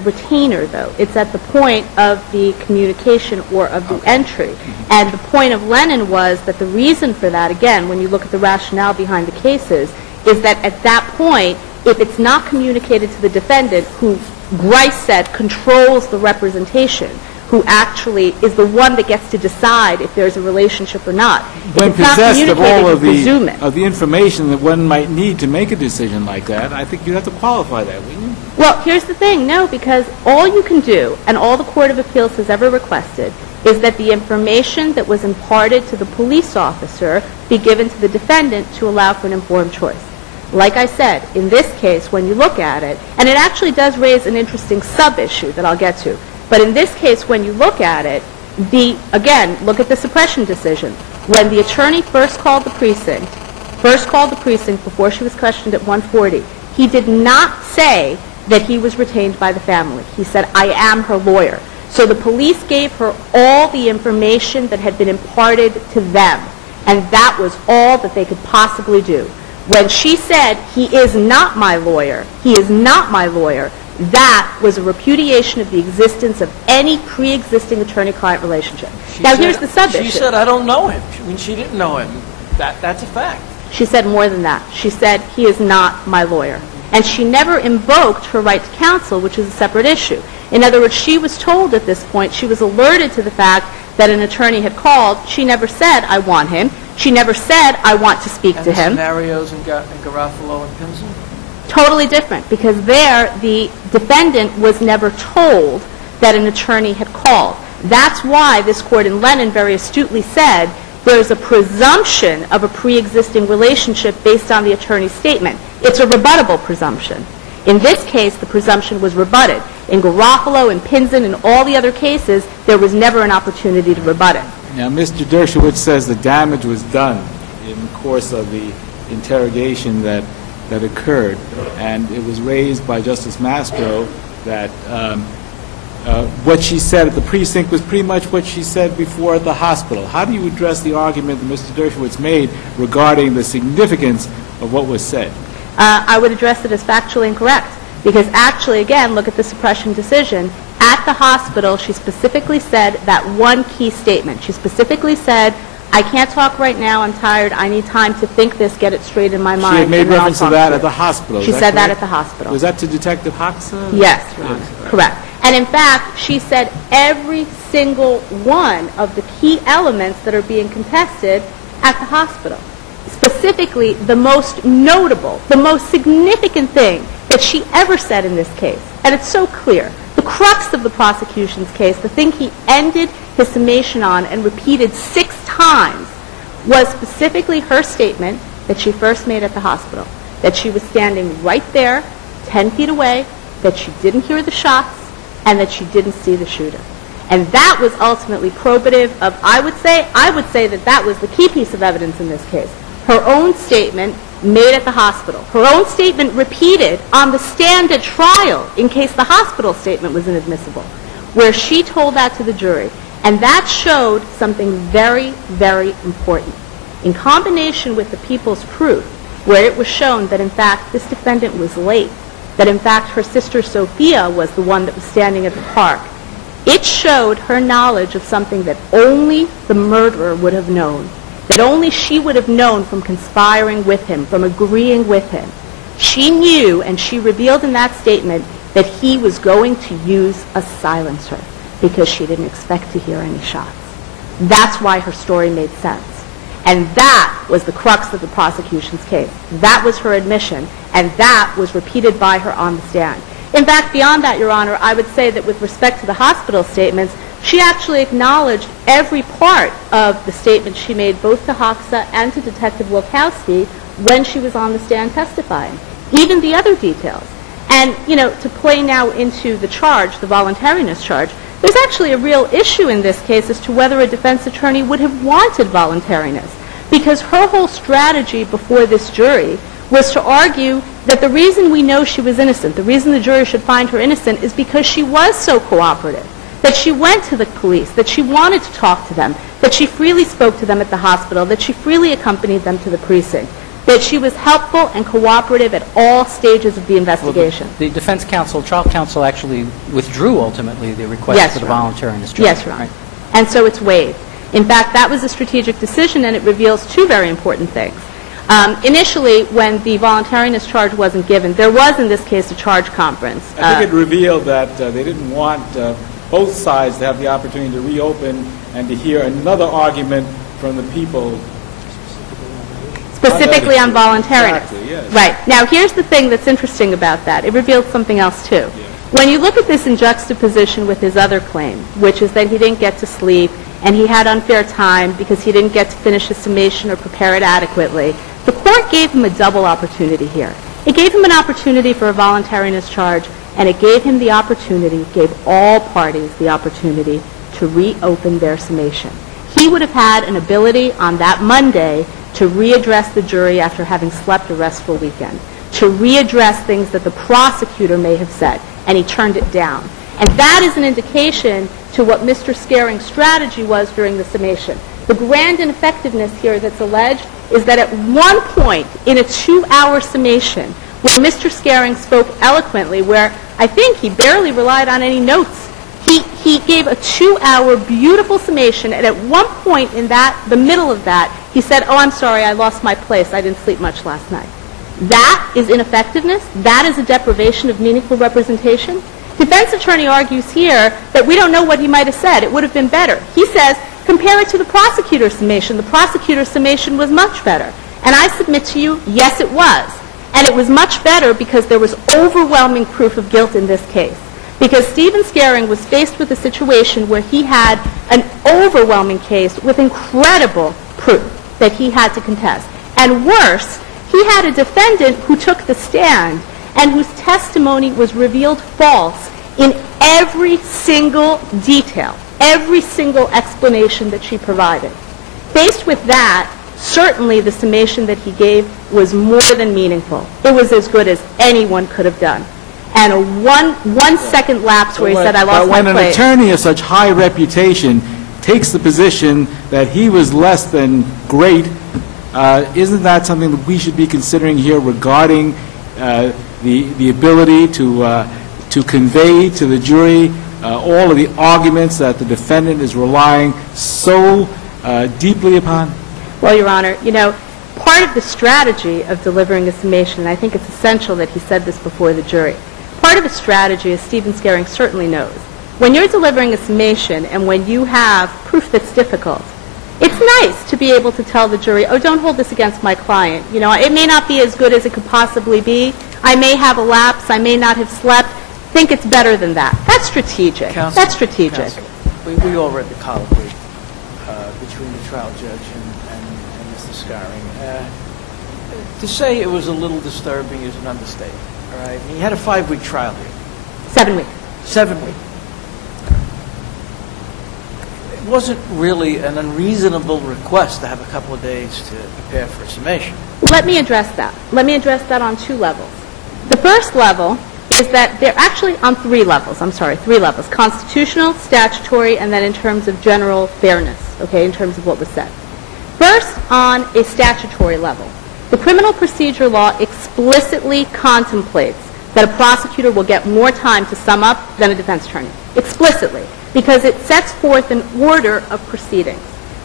retainer, though. It's at the point of the communication or of the entry. And the point of Lennon was that the reason for that, again, when you look at the rationale behind the cases, is that at that point, if it's not communicated to the defendant, who Grice said controls the representation, who actually is the one that gets to decide if there's a relationship or not. When possessed of all of the information that one might need to make a decision like that, I think you'd have to qualify that, wouldn't you? Well, here's the thing. No, because all you can do, and all the Court of Appeals has ever requested, is that the information that was imparted to the police officer be given to the defendant to allow for an informed choice. Like I said, in this case, when you look at it, and it actually does raise an interesting sub-issue that I'll get to, but in this case, when you look at it, again, look at the suppression decision. When the attorney first called the precinct before she was questioned at 1:40, he did not say that he was retained by the family. He said, I am her lawyer. So the police gave her all the information that had been imparted to them, and that was all that they could possibly do. When she said, he is not my lawyer, that was a repudiation of the existence of any pre-existing attorney-client relationship. Here's the sub-issue. She said, I don't know him. When she didn't know him, that's a fact. She said more than that. She said, he is not my lawyer. And she never invoked her right to counsel, which is a separate issue. In other words, she was told at this point, she was alerted to the fact that an attorney had called. She never said, I want him. She never said, I want to speak to him. And the scenarios in Garofalo and Pinson? Totally different, because there the defendant was never told that an attorney had called. That's why this court in Lennon very astutely said there's a presumption of a pre-existing relationship based on the attorney's statement. It's a rebuttable presumption. In this case, the presumption was rebutted. In Garofalo, in Pinson, and all the other cases, there was never an opportunity to rebut it. Now, Mr. Dershowitz says the damage was done in the course of the interrogation that occurred, and it was raised by Justice Mastro that what she said at the precinct was pretty much what she said before at the hospital. How do you address the argument that Mr. Dershowitz made regarding the significance of what was said? I would address it as factually incorrect, because actually, again, look at the suppression decision. At the hospital, she specifically said that one key statement. She specifically said, I can't talk right now, I'm tired, I need time to think this, get it straight in my mind. She had made reference to that at the hospital. She said that at the hospital. Was that to Detective Hoxa? Yes, Your Honor. Correct. And in fact, she said every single one of the key elements that are being contested at the hospital. Specifically, the most notable, the most significant thing that she ever said in this case, and it's so clear, the crux of the prosecution's case, the thing he ended his summation on and repeated 6 times, was specifically her statement that she first made at the hospital, that she was standing right there, 10 feet away, that she didn't hear the shots, and that she didn't see the shooter. And that was ultimately probative of, I would say that that was the key piece of evidence in this case. Her own statement made at the hospital. Her own statement repeated on the stand at trial in case the hospital statement was inadmissible, where she told that to the jury. And that showed something very, very important. In combination with the people's proof, where it was shown that, in fact, this defendant was late, that, in fact, her sister Sophia was the one that was standing at the park, it showed her knowledge of something that only the murderer would have known, that only she would have known from conspiring with him, from agreeing with him. She knew, and she revealed in that statement, that he was going to use a silencer because she didn't expect to hear any shots. That's why her story made sense. And that was the crux of the prosecution's case. That was her admission, and that was repeated by her on the stand. In fact, beyond that, Your Honor, I would say that with respect to the hospital statements, she actually acknowledged every part of the statement she made both to Hoxa and to Detective Wilkowski when she was on the stand testifying, even the other details. And, to play now into the charge, the voluntariness charge, there's actually a real issue in this case as to whether a defense attorney would have wanted voluntariness, because her whole strategy before this jury was to argue that the reason we know she was innocent, the reason the jury should find her innocent, is because she was so cooperative, that she went to the police, that she wanted to talk to them, that she freely spoke to them at the hospital, that she freely accompanied them to the precinct, that she was helpful and cooperative at all stages of the investigation. Well, the defense counsel, trial counsel, actually withdrew ultimately the request for the voluntariness charge. Yes, Your Honor. Right? And so it's waived. In fact, that was a strategic decision, and it reveals 2 very important things. Initially, when the voluntariness charge wasn't given, there was, in this case, a charge conference. I think it revealed that they didn't want both sides to have the opportunity to reopen and to hear another argument from the people. Specifically on voluntariness. Exactly, yes. Right. Now, here's the thing that's interesting about that. It revealed something else, too. Yeah. When you look at this in juxtaposition with his other claim, which is that he didn't get to sleep and he had unfair time because he didn't get to finish his summation or prepare it adequately, the court gave him a double opportunity here. It gave him an opportunity for a voluntariness charge, and it gave him the opportunity, gave all parties the opportunity to reopen their summation. He would have had an ability on that Monday to readdress the jury after having slept a restful weekend, to readdress things that the prosecutor may have said, and he turned it down. And that is an indication to what Mr. Scaring's strategy was during the summation. The grand ineffectiveness here that's alleged is that at one point in a 2-hour summation, where Mr. Scaring spoke eloquently, where I think he barely relied on any notes, he gave a 2-hour beautiful summation, and at one point in that, the middle of that, he said, "Oh, I'm sorry, I lost my place. I didn't sleep much last night." That is ineffectiveness. That is a deprivation of meaningful representation. Defense attorney argues here that we don't know what he might have said. It would have been better. He says, compare it to the prosecutor's summation. The prosecutor's summation was much better. And I submit to you, yes, it was. And it was much better because there was overwhelming proof of guilt in this case. Because Stephen Scaring was faced with a situation where he had an overwhelming case with incredible proof that he had to contest. And worse, he had a defendant who took the stand and whose testimony was revealed false in every single detail, every single explanation that she provided. Faced with that, certainly the summation that he gave was more than meaningful. It was as good as anyone could have done. And a one second lapse where he said, "I lost my place." But when an attorney of such high reputation takes the position that he was less than great, isn't that something that we should be considering here regarding the ability to convey to the jury all of the arguments that the defendant is relying so deeply upon? Well, Your Honor, you know, part of the strategy of delivering a summation, and I think it's essential that he said this before the jury, part of the strategy, as Stephen Scaring certainly knows, when you're delivering a summation and when you have proof that's difficult, it's nice to be able to tell the jury, "Oh, don't hold this against my client. You know, it may not be as good as it could possibly be. I may have a lapse. I may not have slept. Think it's better than that." That's strategic. Counsel, That's strategic. Counsel, we all read the colloquy between the trial judge and Mr. Scaring. To say it was a little disturbing is an understatement. All right, he had a 5-week trial here. 7 weeks. 7 weeks. It wasn't really an unreasonable request to have a couple of days to prepare for a summation. Let me address that. Let me address that on 2 levels. The first level is that they're actually on 3 levels. I'm sorry, 3 levels: constitutional, statutory, and then in terms of general fairness, okay, in terms of what was said. First, on a statutory level, the criminal procedure law explicitly contemplates that a prosecutor will get more time to sum up than a defense attorney. Explicitly. Because it sets forth an order of proceedings.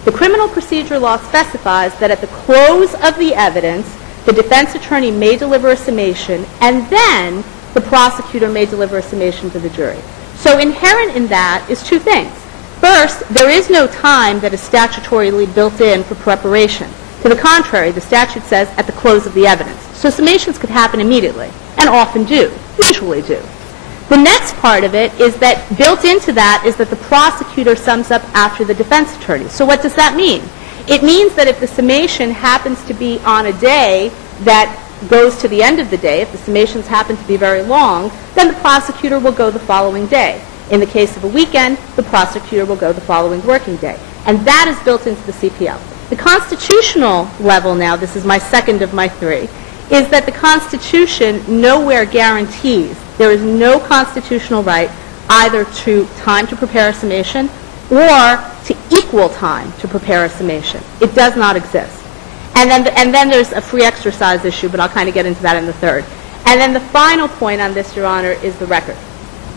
The criminal procedure law specifies that at the close of the evidence, the defense attorney may deliver a summation, and then the prosecutor may deliver a summation to the jury. So inherent in that is 2 things. First, there is no time that is statutorily built in for preparation. To the contrary, the statute says at the close of the evidence. So summations could happen immediately, and often do, usually do. The next part of it is that built into that is that the prosecutor sums up after the defense attorney. So what does that mean? It means that if the summation happens to be on a day that goes to the end of the day, if the summations happen to be very long, then the prosecutor will go the following day. In the case of a weekend, the prosecutor will go the following working day. And that is built into the CPL. The constitutional level now, this is my second of my 3, is that the Constitution nowhere guarantees, there is no constitutional right either to time to prepare a summation or to equal time to prepare a summation. It does not exist. And then there's a free exercise issue, but I'll kind of get into that in the third. And then the final point on this, Your Honor, is the record.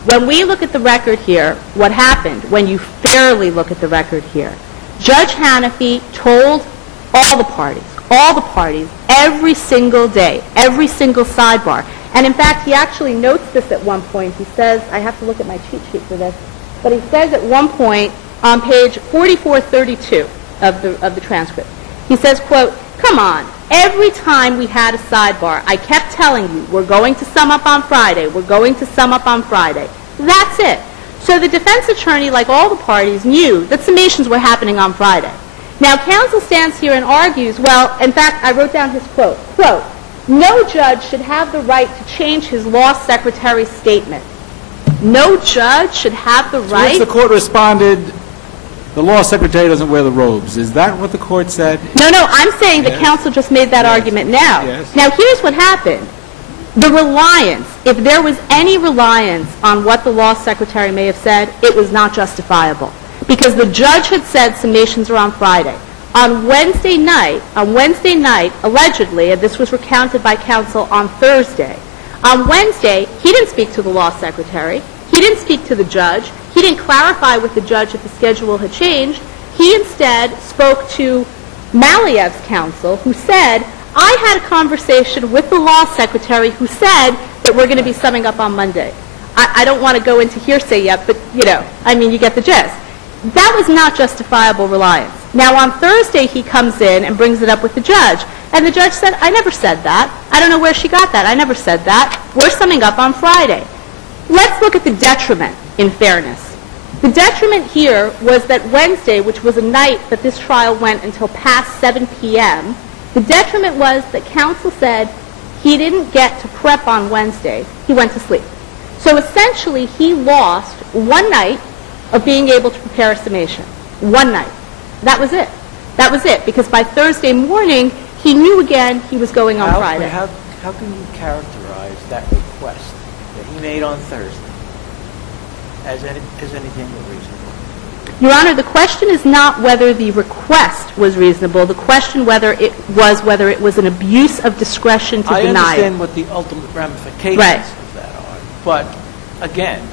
When we look at the record here, what happened when you fairly look at the record here, Judge Hanafi told all the parties, every single day, every single sidebar. And in fact, he actually notes this at one point. He says, I have to look at my cheat sheet for this, but he says at one point on page 4432 of the transcript, he says, quote, "Come on, Every time we had a sidebar, I kept telling you, we're going to sum up on Friday, we're going to sum up on Friday. That's it. So the defense attorney, like all the parties, knew that summations were happening on Friday. Now, counsel stands here and argues, well, in fact, I wrote down his quote, no judge should have the right to change his law secretary's statement. No judge should have the right. So the court responded, the law secretary doesn't wear the robes. Is that what the court said? No, I'm saying that counsel just made that argument now. Yes. Now, here's what happened. The reliance, if there was any reliance on what the law secretary may have said, it was not justifiable. Because the judge had said summations are on Friday. On Wednesday night, allegedly, and this was recounted by counsel on Thursday, on Wednesday, he didn't speak to the law secretary. He didn't speak to the judge. He didn't clarify with the judge if the schedule had changed. He instead spoke to Maliev's counsel, who said, I had a conversation with the law secretary who said that we're going to be summing up on Monday. I don't want to go into hearsay yet, but, you get the gist. That was not justifiable reliance. Now, on Thursday, he comes in and brings it up with the judge. And the judge said, I never said that. I don't know where she got that. I never said that. We're summing up on Friday. Let's look at the detriment, in fairness. The detriment here was that Wednesday, which was a night that this trial went until past 7 p.m., the detriment was that counsel said he didn't get to prep on Wednesday. He went to sleep. So essentially, he lost one night of being able to prepare a summation. One night. That was it. That was it. Because by Thursday morning, he knew again he was going on Friday. How can you characterize that request that he made on Thursday as anything but reasonable? Your Honor, the question is not whether the request was reasonable. The question whether it was an abuse of discretion to deny it. I understand what the ultimate ramifications of that are. But, again,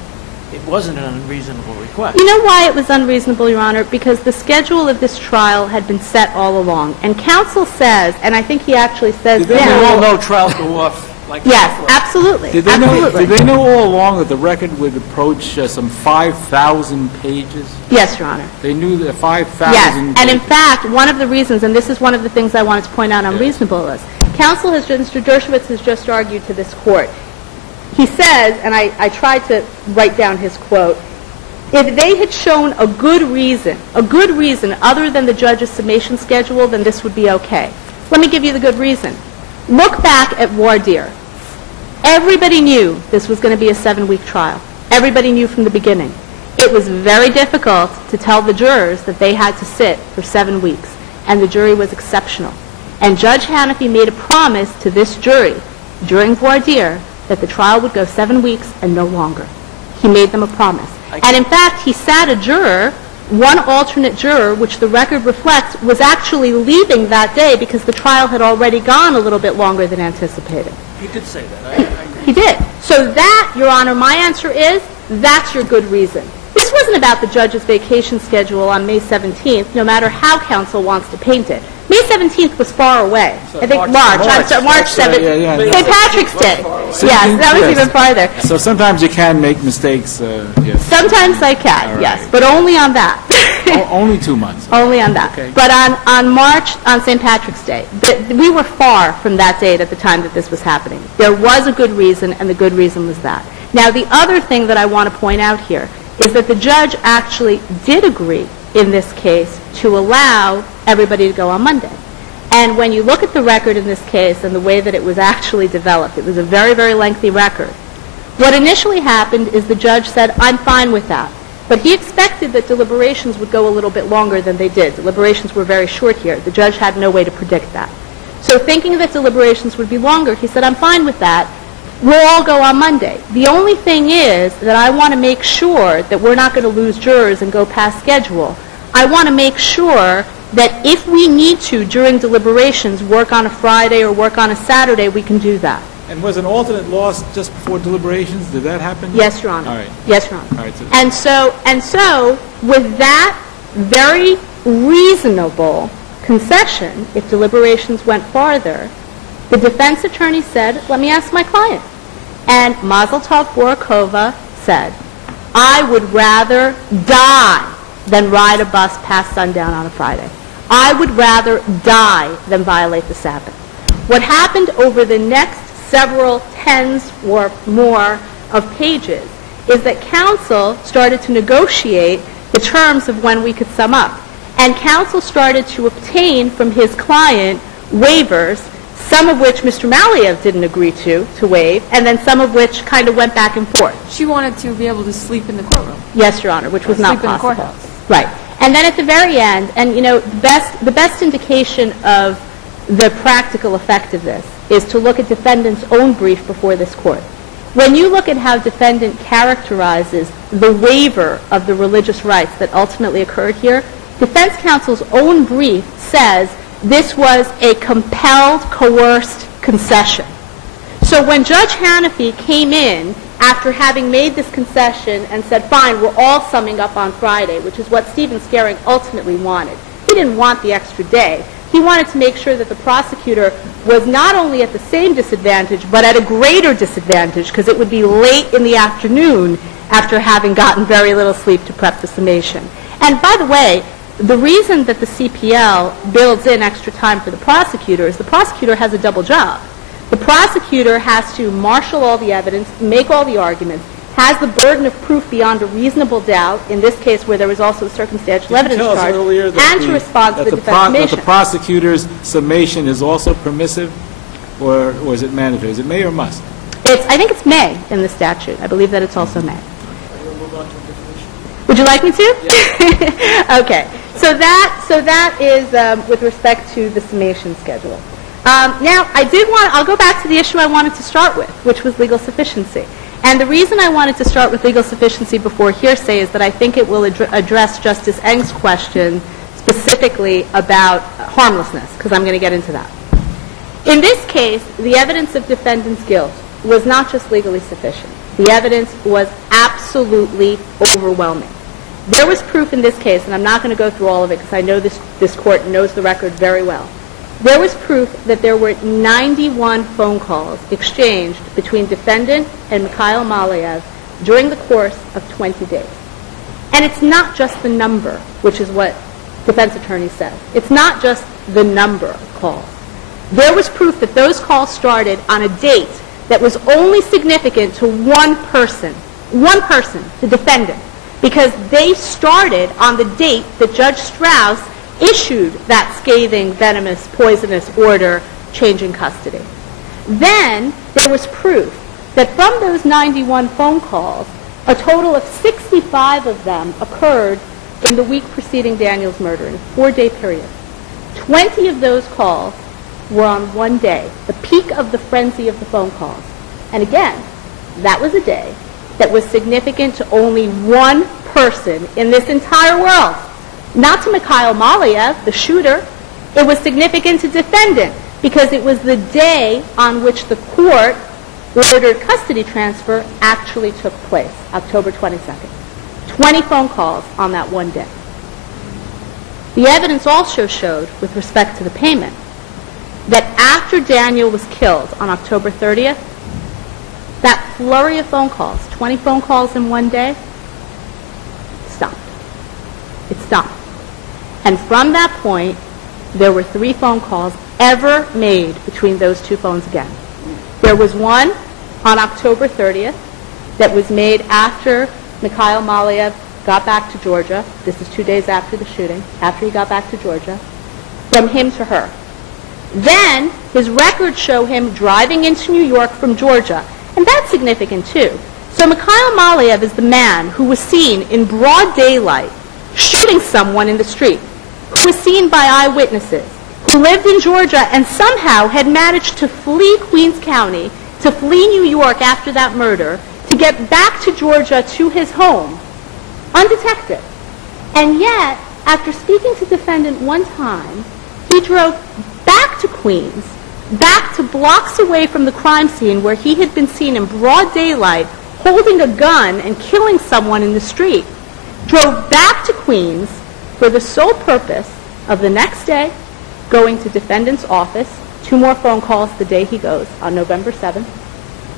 it wasn't an unreasonable request. You know why it was unreasonable, Your Honor? Because the schedule of this trial had been set all along. And counsel says, and I think he actually says We all know trials go off like yes, that. absolutely. Did they know all along that the record would approach some 5,000 pages? Yes, Your Honor. They knew that 5,000 Yes, pages. and in fact, one of the reasons, and this is one of the things I wanted to point out unreasonableness, counsel has, Mr. Dershowitz has just argued to this court. He says, and I tried to write down his quote, if they had shown a good reason other than the judge's summation schedule, then this would be okay. Let me give you the good reason. Look back at voir dire. Everybody knew this was going to be a 7-week trial. Everybody knew from the beginning. It was very difficult to tell the jurors that they had to sit for 7 weeks, and the jury was exceptional. And Judge Hannafy made a promise to this jury during voir dire that the trial would go 7 weeks and no longer. He made them a promise. And in fact, he sat a juror, one alternate juror, which the record reflects, was actually leaving that day because the trial had already gone a little bit longer than anticipated. You could say that. I agree. He did. So that, Your Honor, my answer is, that's your good reason. This wasn't about the judge's vacation schedule on May 17th, no matter how counsel wants to paint it. May 17th was far away. I think March 7th. St. Patrick's Day. Yes, that was even farther. So sometimes you can make mistakes, yes. Sometimes I can, yes, but only on that. Only 2 months. Only on that. Okay. But on St. Patrick's Day, we were far from that date at the time that this was happening. There was a good reason, and the good reason was that. Now, the other thing that I want to point out here is that the judge actually did agree in this case to allow everybody to go on Monday. And when you look at the record in this case and the way that it was actually developed, it was a very, very lengthy record. What initially happened is the judge said, I'm fine with that. But he expected that deliberations would go a little bit longer than they did. Deliberations were very short here. The judge had no way to predict that. So thinking that deliberations would be longer, he said, I'm fine with that. We'll all go on Monday. The only thing is that I want to make sure that we're not going to lose jurors and go past schedule. I want to make sure that if we need to, during deliberations, work on a Friday or work on a Saturday, we can do that. And was an alternate lost just before deliberations? Did that happen? Yes, Your Honor. All right. Yes, Your Honor. All right, And so, with that very reasonable concession, if deliberations went farther, the defense attorney said, let me ask my client. And Mazel Tov Borukhova said, I would rather die than ride a bus past sundown on a Friday. I would rather die than violate the Sabbath. What happened over the next several tens or more of pages is that counsel started to negotiate the terms of when we could sum up. And counsel started to obtain from his client waivers, some of which Mr. Maliev didn't agree to waive, and then some of which kind of went back and forth. She wanted to be able to sleep in the courtroom. Yes, Your Honor, which was not Sleep in the possible. courthouse. Right. And then at the very end, and the best indication of the practical effect of this is to look at defendant's own brief before this court. When you look at how defendant characterizes the waiver of the religious rights that ultimately occurred here, defense counsel's own brief says this was a compelled, coerced concession. So when Judge Hanafi came in after having made this concession and said, fine, we're all summing up on Friday, which is what Stephen Scaring ultimately wanted. He didn't want the extra day. He wanted to make sure that the prosecutor was not only at the same disadvantage, but at a greater disadvantage, because it would be late in the afternoon after having gotten very little sleep to prep the summation. And by the way, the reason that the CPL builds in extra time for the prosecutor is the prosecutor has a double job. The prosecutor has to marshal all the evidence, make all the arguments, has the burden of proof beyond a reasonable doubt, in this case where there was also a circumstantial evidence charge, and to respond to the defamation. That the prosecutor's summation is also permissive, or is it mandatory? Is it may or must? I think it's may in the statute. I believe that it's also may. Would you like me to? Yeah. Okay. So that is with respect to the summation schedule. Now, I'll go back to the issue I wanted to start with, which was legal sufficiency. And the reason I wanted to start with legal sufficiency before hearsay is that I think it will address Justice Eng's question specifically about harmlessness, because I'm going to get into that. In this case, the evidence of defendant's guilt was not just legally sufficient. The evidence was absolutely overwhelming. There was proof in this case, and I'm not going to go through all of it because I know this court knows the record very well. There was proof that there were 91 phone calls exchanged between defendant and Mikhail Maliev during the course of 20 days. And it's not just the number, which is what defense attorneys said. It's not just the number of calls. There was proof that those calls started on a date that was only significant to one person, the defendant, because they started on the date that Judge Strauss issued that scathing, venomous, poisonous order changing custody. Then there was proof that from those 91 phone calls, a total of 65 of them occurred in the week preceding Daniel's murder, in a 4-day period. 20 of those calls were on one day, the peak of the frenzy of the phone calls. And again, that was a day that was significant to only one person in this entire world. Not to Mikhail Maliev, the shooter. It was significant to defendant because it was the day on which the court ordered custody transfer actually took place, October 22nd. 20 phone calls on that one day. The evidence also showed, with respect to the payment, that after Daniel was killed on October 30th, that flurry of phone calls, 20 phone calls in one day, stopped. It stopped. And from that point, there were 3 phone calls ever made between those 2 phones again. There was one on October 30th that was made after Mikhail Maliev got back to Georgia. This is 2 days after the shooting, after he got back to Georgia, from him to her. Then his records show him driving into New York from Georgia, and that's significant too. So Mikhail Maliev is the man who was seen in broad daylight shooting someone in the street, who was seen by eyewitnesses, who lived in Georgia and somehow had managed to flee Queens County, to flee New York after that murder, to get back to Georgia to his home, undetected. And yet, after speaking to defendant one time, he drove back to Queens, back to blocks away from the crime scene where he had been seen in broad daylight holding a gun and killing someone in the street, drove back to Queens for the sole purpose of the next day going to defendant's office, 2 more phone calls the day he goes, on November 7th,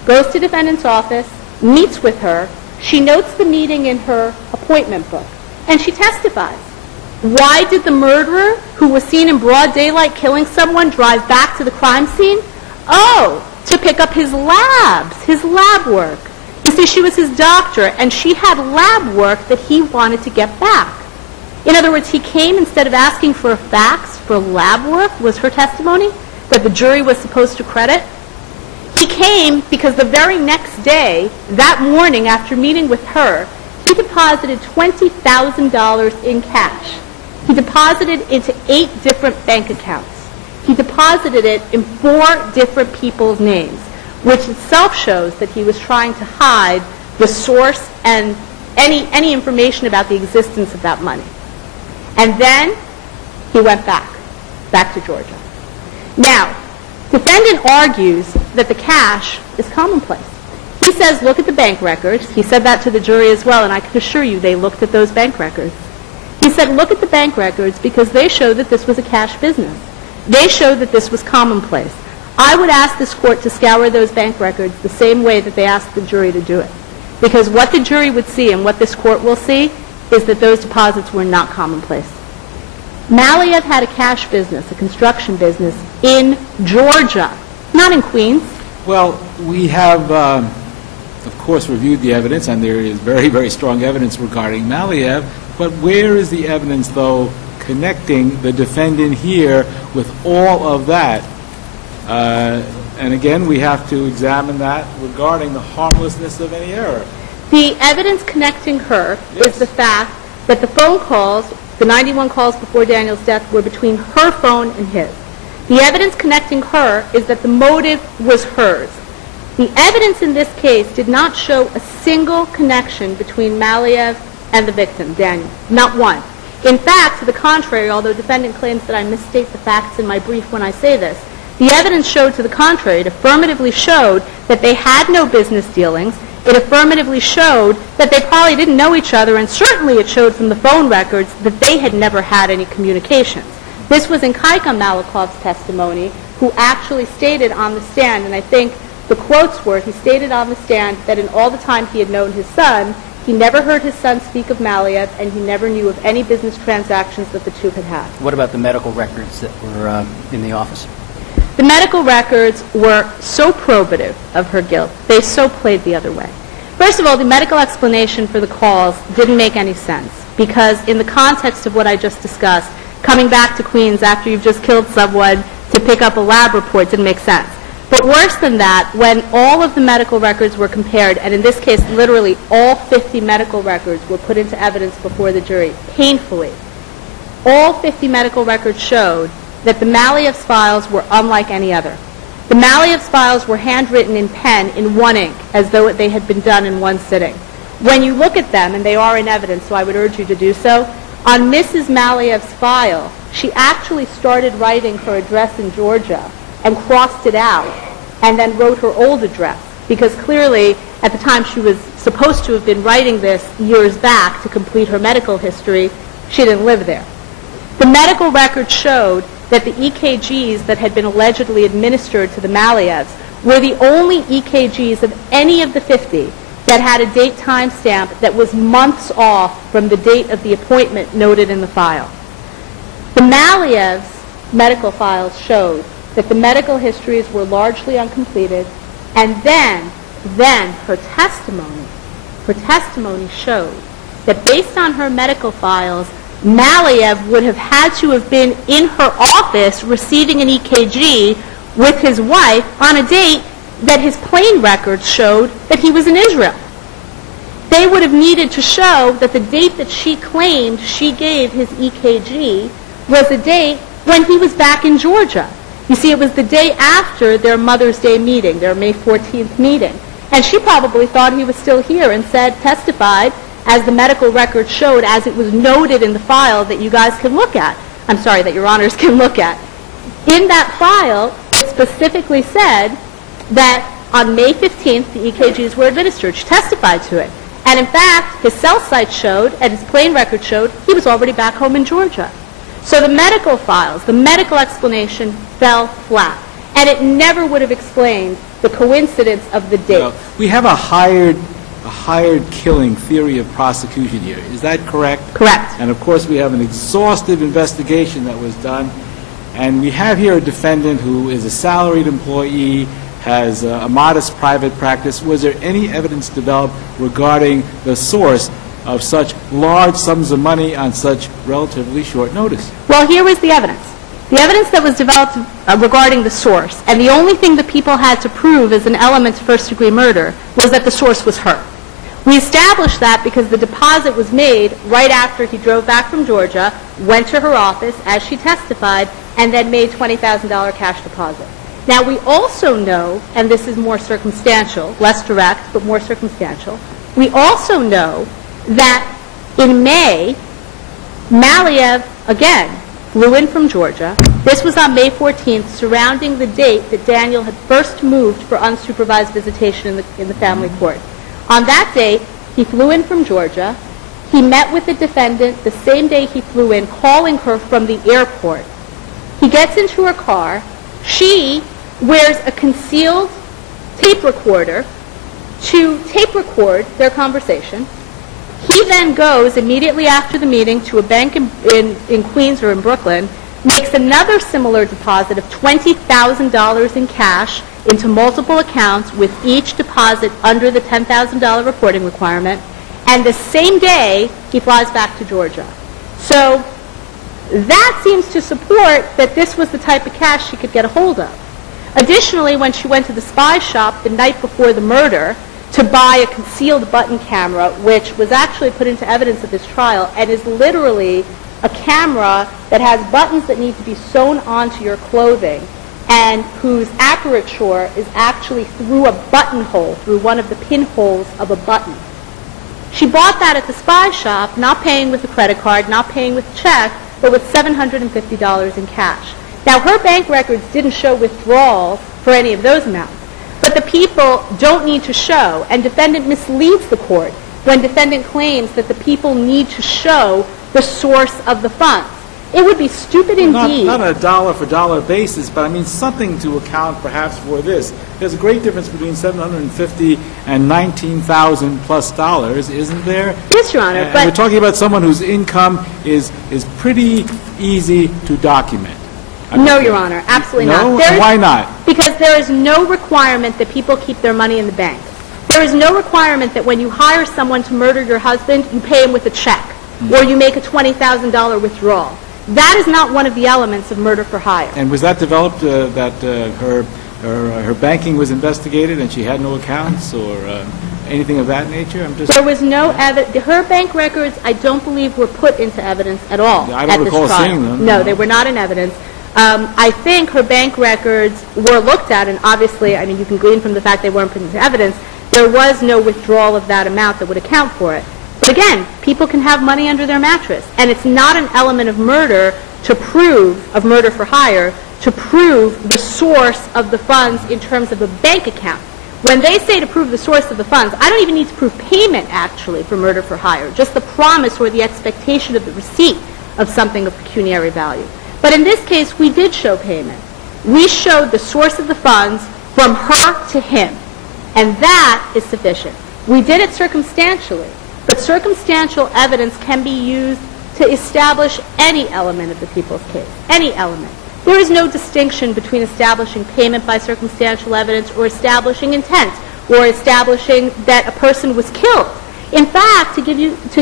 goes to defendant's office, meets with her, she notes the meeting in her appointment book, and she testifies. Why did the murderer, who was seen in broad daylight killing someone, drive back to the crime scene? Oh, to pick up his lab work. You see, she was his doctor, and she had lab work that he wanted to get back. In other words, he came instead of asking for a fax for lab work, was her testimony, that the jury was supposed to credit. He came because the very next day, that morning after meeting with her, he deposited $20,000 in cash. He deposited into 8 different bank accounts. He deposited it in 4 different people's names, which itself shows that he was trying to hide the source and any information about the existence of that money. And then he went back to Georgia. Now, defendant argues that the cash is commonplace. He says, look at the bank records. He said that to the jury as well, and I can assure you they looked at those bank records. He said, look at the bank records because they show that this was a cash business. They show that this was commonplace. I would ask this court to scour those bank records the same way that they asked the jury to do it. Because what the jury would see and what this court will see is that those deposits were not commonplace. Maliev had a cash business, a construction business, in Georgia, not in Queens. Well, we have, of course, reviewed the evidence, and there is very, very strong evidence regarding Maliev. But where is the evidence, though, connecting the defendant here with all of that? And again, we have to examine that regarding the harmlessness of any error. The evidence connecting her is the fact that the phone calls, the 91 calls before Daniel's death, were between her phone and his. The evidence connecting her is that the motive was hers. The evidence in this case did not show a single connection between Maliev and the victim, Daniel. Not one. In fact, to the contrary, although defendant claims that I misstate the facts in my brief when I say this, the evidence showed to the contrary. It affirmatively showed that they had no business dealings. It affirmatively showed that they probably didn't know each other, and certainly it showed from the phone records that they had never had any communications. This was in Kaikam Malakov's testimony, who actually stated on the stand, and I think the quotes were, he stated on the stand that in all the time he had known his son, he never heard his son speak of Maliev, and he never knew of any business transactions that the two had had. What about the medical records that were in the office? The medical records were so probative of her guilt. They so played the other way. First of all, the medical explanation for the calls didn't make any sense because in the context of what I just discussed, coming back to Queens after you've just killed someone to pick up a lab report didn't make sense. But worse than that, when all of the medical records were compared, and in this case literally all 50 medical records were put into evidence before the jury, painfully, all 50 medical records showed that the Maliev's files were unlike any other. The Maliev's files were handwritten in pen in one ink, as though they had been done in one sitting. When you look at them, and they are in evidence, so I would urge you to do so, on Mrs. Maliev's file, she actually started writing her address in Georgia and crossed it out, and then wrote her old address, because clearly, at the time she was supposed to have been writing this years back to complete her medical history, she didn't live there. The medical records showed that the EKGs that had been allegedly administered to the Malievs were the only EKGs of any of the 50 that had a date timestamp that was months off from the date of the appointment noted in the file. The Malievs' medical files showed that the medical histories were largely uncompleted, and then her testimony showed that based on her medical files, Maliev would have had to have been in her office receiving an EKG with his wife on a date that his plane records showed that he was in Israel. They would have needed to show that the date that she claimed she gave his EKG was a date when he was back in Georgia. You see, it was the day after their Mother's Day meeting, their May 14th meeting. And she probably thought he was still here and testified, as the medical record showed, as it was noted in the file that you guys can look at. I'm sorry, that your honors can look at. In that file, it specifically said that on May 15th, the EKGs were administered. She testified to it. And in fact, his cell site showed, and his plane record showed, he was already back home in Georgia. So the medical files, the medical explanation fell flat. And it never would have explained the coincidence of the dates. We have a hired a hired killing theory of prosecution here. Is that correct? Correct. And of course, we have an exhaustive investigation that was done. And we have here a defendant who is a salaried employee, has a modest private practice. Was there any evidence developed regarding the source of such large sums of money on such relatively short notice? Well, here was the evidence. The evidence that was developed regarding the source, and the only thing that people had to prove as an element to first-degree murder, was that the source was her. We established that because the deposit was made right after he drove back from Georgia, went to her office, as she testified, and then made $20,000 cash deposit. Now, we also know, and this is more circumstantial, less direct, but more circumstantial, we also know that in May, Maliev, again, flew in from Georgia. This was on May 14th, surrounding the date that Daniel had first moved for unsupervised visitation in the family court. On that date, he flew in from Georgia. He met with the defendant the same day he flew in, calling her from the airport. He gets into her car. She wears a concealed tape recorder to tape record their conversation. He then goes immediately after the meeting to a bank in Queens or in Brooklyn, makes another similar deposit of $20,000 in cash into multiple accounts, with each deposit under the $10,000 reporting requirement, and the same day he flies back to Georgia. So that seems to support that this was the type of cash she could get a hold of. Additionally, when she went to the spy shop the night before the murder to buy a concealed button camera, which was actually put into evidence at this trial and is literally a camera that has buttons that need to be sewn onto your clothing and whose aperture is actually through a buttonhole, through one of the pinholes of a button. She bought that at the spy shop, not paying with a credit card, not paying with a check, but with $750 in cash. Now, her bank records didn't show withdrawals for any of those amounts, but the people don't need to show, and defendant misleads the court when defendant claims that the people need to show the source of the funds. It would be stupid indeed. Not on a dollar-for-dollar basis, but I mean something to account perhaps for this. There's a great difference between $750 and $19,000 plus dollars, isn't there? Yes, Your Honor. And but we're talking about someone whose income is pretty easy to document. No, Your Honor, absolutely not. No? Why not? Because there is no requirement that people keep their money in the bank. There is no requirement that when you hire someone to murder your husband, you pay him with a check or you make a $20,000 withdrawal. That is not one of the elements of murder for hire. And was that developed that her banking was investigated and she had no accounts or anything of that nature? There was no evidence. Her bank records, I don't believe, were put into evidence at all I don't recall seeing them. No, they were not in evidence. I think her bank records were looked at, and obviously, I mean, you can glean from the fact they weren't put into evidence, there was no withdrawal of that amount that would account for it. But again, people can have money under their mattress, and it's not an element of murder to prove, of murder for hire, to prove the source of the funds in terms of a bank account. When they say to prove the source of the funds, I don't even need to prove payment, actually, for murder for hire, just the promise or the expectation of the receipt of something of pecuniary value. But in this case, we did show payment. We showed the source of the funds from her to him, and that is sufficient. We did it circumstantially, but circumstantial evidence can be used to establish any element of the people's case, any element. There is no distinction between establishing payment by circumstantial evidence or establishing intent or establishing that a person was killed. In fact, to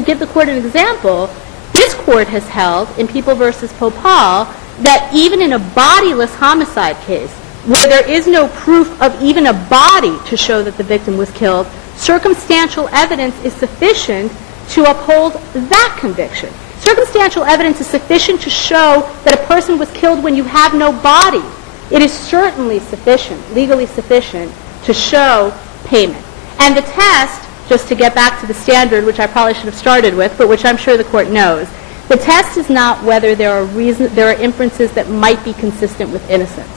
give the court an example, this court has held in People v. Popal that even in a bodiless homicide case, where there is no proof of even a body to show that the victim was killed, circumstantial evidence is sufficient to uphold that conviction. Circumstantial evidence is sufficient to show that a person was killed when you have no body. It is certainly sufficient, legally sufficient, to show payment. And the test, just to get back to the standard, which I probably should have started with, but which I'm sure the court knows, the test is not whether there are inferences that might be consistent with innocence.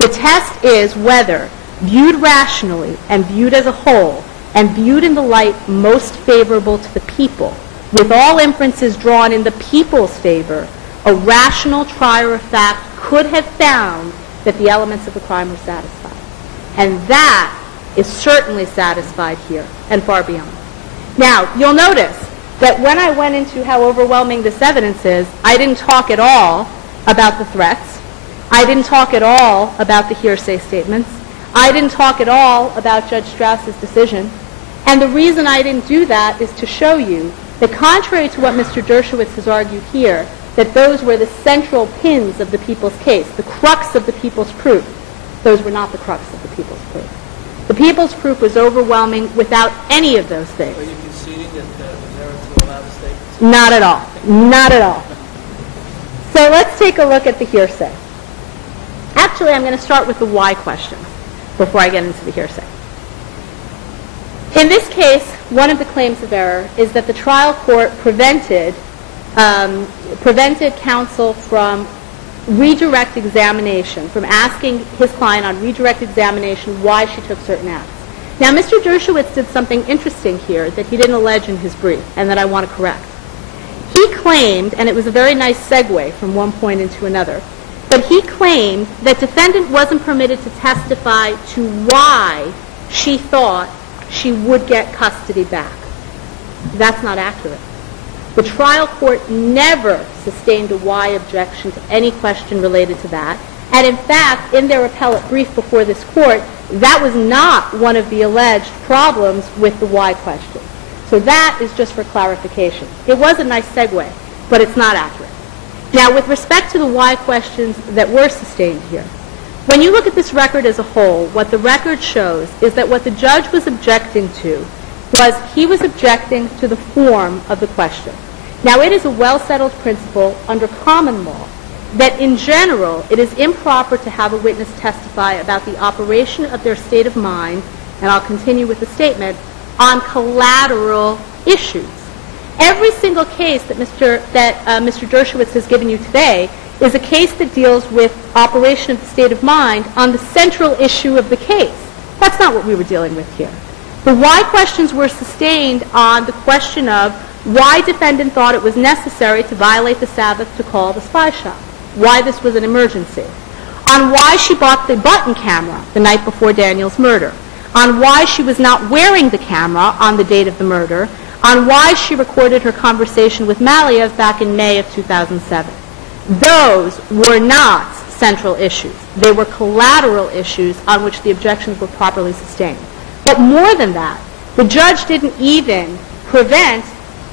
The test is whether, viewed rationally and viewed as a whole, and viewed in the light most favorable to the people, with all inferences drawn in the people's favor, a rational trier of fact could have found that the elements of the crime were satisfied. And that is certainly satisfied here and far beyond. Now, you'll notice that when I went into how overwhelming this evidence is, I didn't talk at all about the threats. I didn't talk at all about the hearsay statements. I didn't talk at all about Judge Strauss's decision. And the reason I didn't do that is to show you that contrary to what Mr. Dershowitz has argued here, that those were the central pins of the people's case, the crux of the people's proof, those were not the crux of the people's proof. The people's proof was overwhelming without any of those things. Are you conceding that there was error to allow the statements? Not at all. Not at all. So let's take a look at the hearsay. Actually, I'm going to start with the why question before I get into the hearsay. In this case, one of the claims of error is that the trial court prevented counsel from redirect examination, from asking his client on redirect examination why she took certain acts. Now, Mr. Dershowitz did something interesting here that he didn't allege in his brief and that I want to correct. He claimed, and it was a very nice segue from one point into another, but he claimed that defendant wasn't permitted to testify to why she thought she would get custody back. That's not accurate. The trial court never sustained a why objection to any question related to that. And in fact, in their appellate brief before this court, that was not one of the alleged problems with the why question. So that is just for clarification. It was a nice segue, but it's not accurate. Now, with respect to the why questions that were sustained here, when you look at this record as a whole, what the record shows is that what the judge was objecting to was he was objecting to the form of the question. Now, it is a well-settled principle under common law that in general it is improper to have a witness testify about the operation of their state of mind, and I'll continue with the statement, on collateral issues. Every single case that Mr. Dershowitz has given you today is a case that deals with operation of the state of mind on the central issue of the case. That's not what we were dealing with here. The why questions were sustained on the question of why defendant thought it was necessary to violate the Sabbath to call the spy shop, why this was an emergency, on why she bought the button camera the night before Daniel's murder, on why she was not wearing the camera on the date of the murder, on why she recorded her conversation with Maliev back in May of 2007. Those were not central issues. They were collateral issues on which the objections were properly sustained. But more than that, the judge didn't even prevent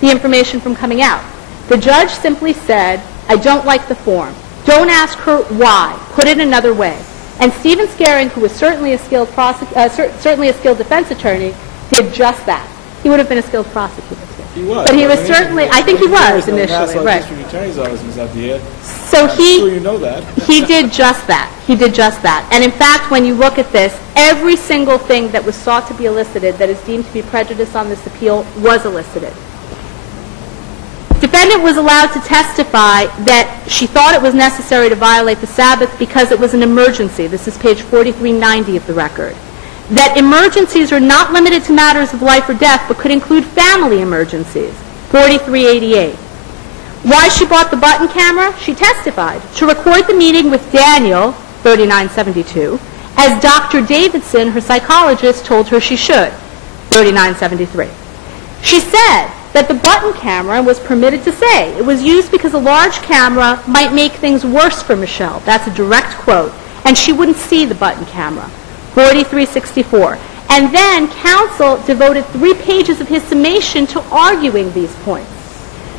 the information from coming out. The judge simply said, I don't like the form. Don't ask her why. Put it another way. And Stephen Scaring, who was certainly a skilled defense attorney, did just that. He would have been a skilled prosecutor too. He was. But he was certainly, I think he was initially, right. District Attorney's Office was at the end. So I'm sure you know that. he did just that. He did just that. And in fact, when you look at this, every single thing that was sought to be elicited that is deemed to be prejudice on this appeal was elicited. Defendant was allowed to testify that she thought it was necessary to violate the Sabbath because it was an emergency. This is page 4390 of the record. That emergencies are not limited to matters of life or death, but could include family emergencies, 4388. Why she bought the button camera? She testified to record the meeting with Daniel, 3972, as Dr. Davidson, her psychologist, told her she should, 3973. She said that the button camera was permitted to say it was used because a large camera might make things worse for Michelle. That's a direct quote. And she wouldn't see the button camera, 4364. And then counsel devoted 3 pages of his summation to arguing these points.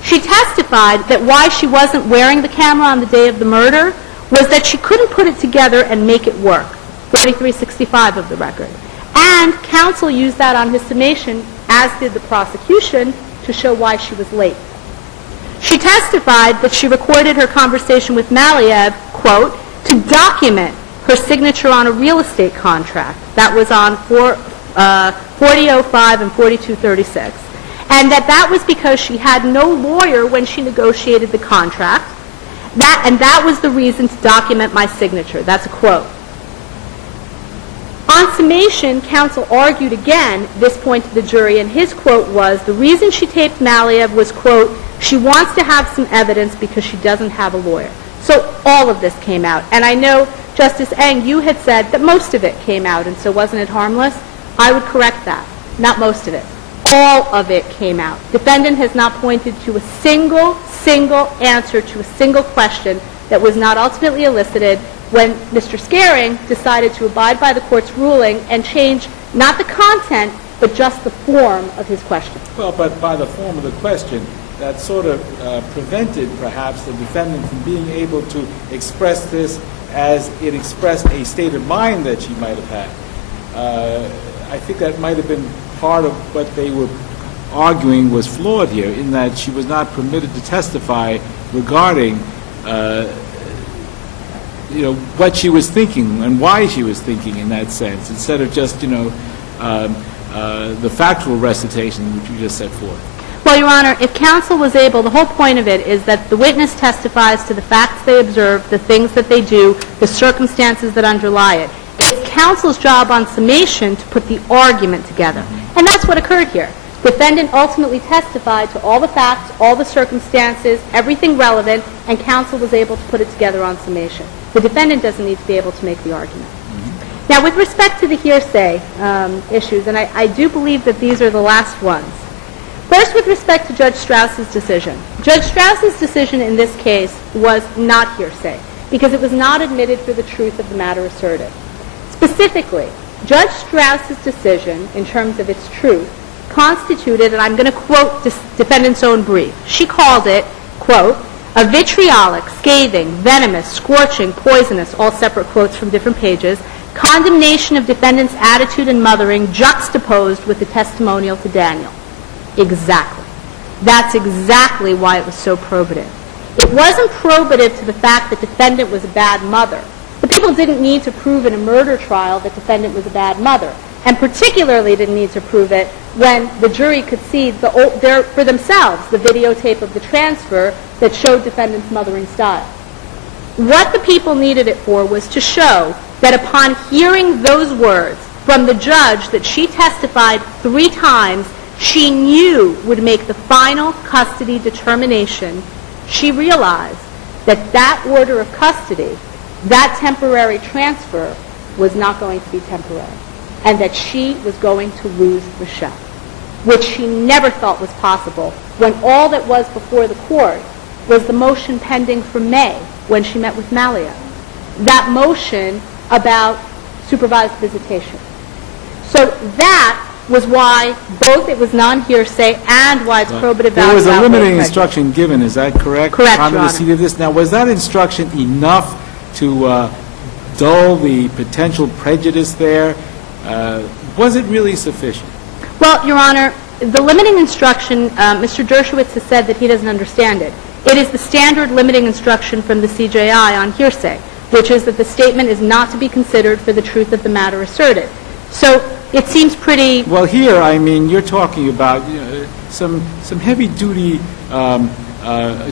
She testified that why she wasn't wearing the camera on the day of the murder was that she couldn't put it together and make it work, 4365 of the record. And counsel used that on his summation, as did the prosecution, to show why she was late. She testified that she recorded her conversation with Maliev, quote, to document her signature on a real estate contract. That was on 4005 and 4236. And that was because she had no lawyer when she negotiated the contract. That was the reason to document my signature. That's a quote. On summation, counsel argued again this point to the jury, and his quote was, the reason she taped Maliev was, quote, she wants to have some evidence because she doesn't have a lawyer. So all of this came out. And I know, Justice Eng, you had said that most of it came out, and so wasn't it harmless? I would correct that. Not most of it. All of it came out. Defendant has not pointed to a single answer to a single question that was not ultimately elicited when Mr. Scaring decided to abide by the court's ruling and change not the content, but just the form of his question. Well, but by the form of the question, that sort of prevented, perhaps, the defendant from being able to express this as it expressed a state of mind that she might have had. I think that might have been part of what they were arguing was flawed here, in that she was not permitted to testify regarding what she was thinking and why she was thinking in that sense, instead of just, the factual recitation which you just set forth. Well, Your Honor, if counsel was able, the whole point of it is that the witness testifies to the facts they observe, the things that they do, the circumstances that underlie it. It's counsel's job on summation to put the argument together. And that's what occurred here. Defendant ultimately testified to all the facts, all the circumstances, everything relevant, and counsel was able to put it together on summation. The defendant doesn't need to be able to make the argument. Now, with respect to the hearsay issues, and I do believe that these are the last ones. First, with respect to Judge Strauss's decision. Judge Strauss's decision in this case was not hearsay because it was not admitted for the truth of the matter asserted. Specifically, Judge Strauss's decision, in terms of its truth, constituted, and I'm going to quote defendant's own brief, she called it, quote, a vitriolic, scathing, venomous, scorching, poisonous, all separate quotes from different pages, condemnation of defendant's attitude and mothering juxtaposed with the testimonial to Daniel. Exactly. That's exactly why it was so probative. It wasn't probative to the fact that defendant was a bad mother. The people didn't need to prove in a murder trial that defendant was a bad mother, and particularly didn't need to prove it when the jury could see for themselves the videotape of the transfer that showed defendant's mothering style. What the people needed it for was to show that upon hearing those words from the judge that she testified 3 times she knew would make the final custody determination, she realized that that order of custody, that temporary transfer, was not going to be temporary, and that she was going to lose Rochelle, which she never thought was possible when all that was before the court was the motion pending for May when she met with Malia, that motion about supervised visitation. So that was why both it was non-hearsay and why it's probative value. There was a limiting instruction given, is that correct? Correct, Your Honor. This. Now, was that instruction enough to dull the potential prejudice there? Was it really sufficient? Well, Your Honor, the limiting instruction, Mr. Dershowitz has said that he doesn't understand it. It is the standard limiting instruction from the CJI on hearsay, which is that the statement is not to be considered for the truth of the matter asserted. So it seems pretty... Well, here, I mean, you're talking about some heavy-duty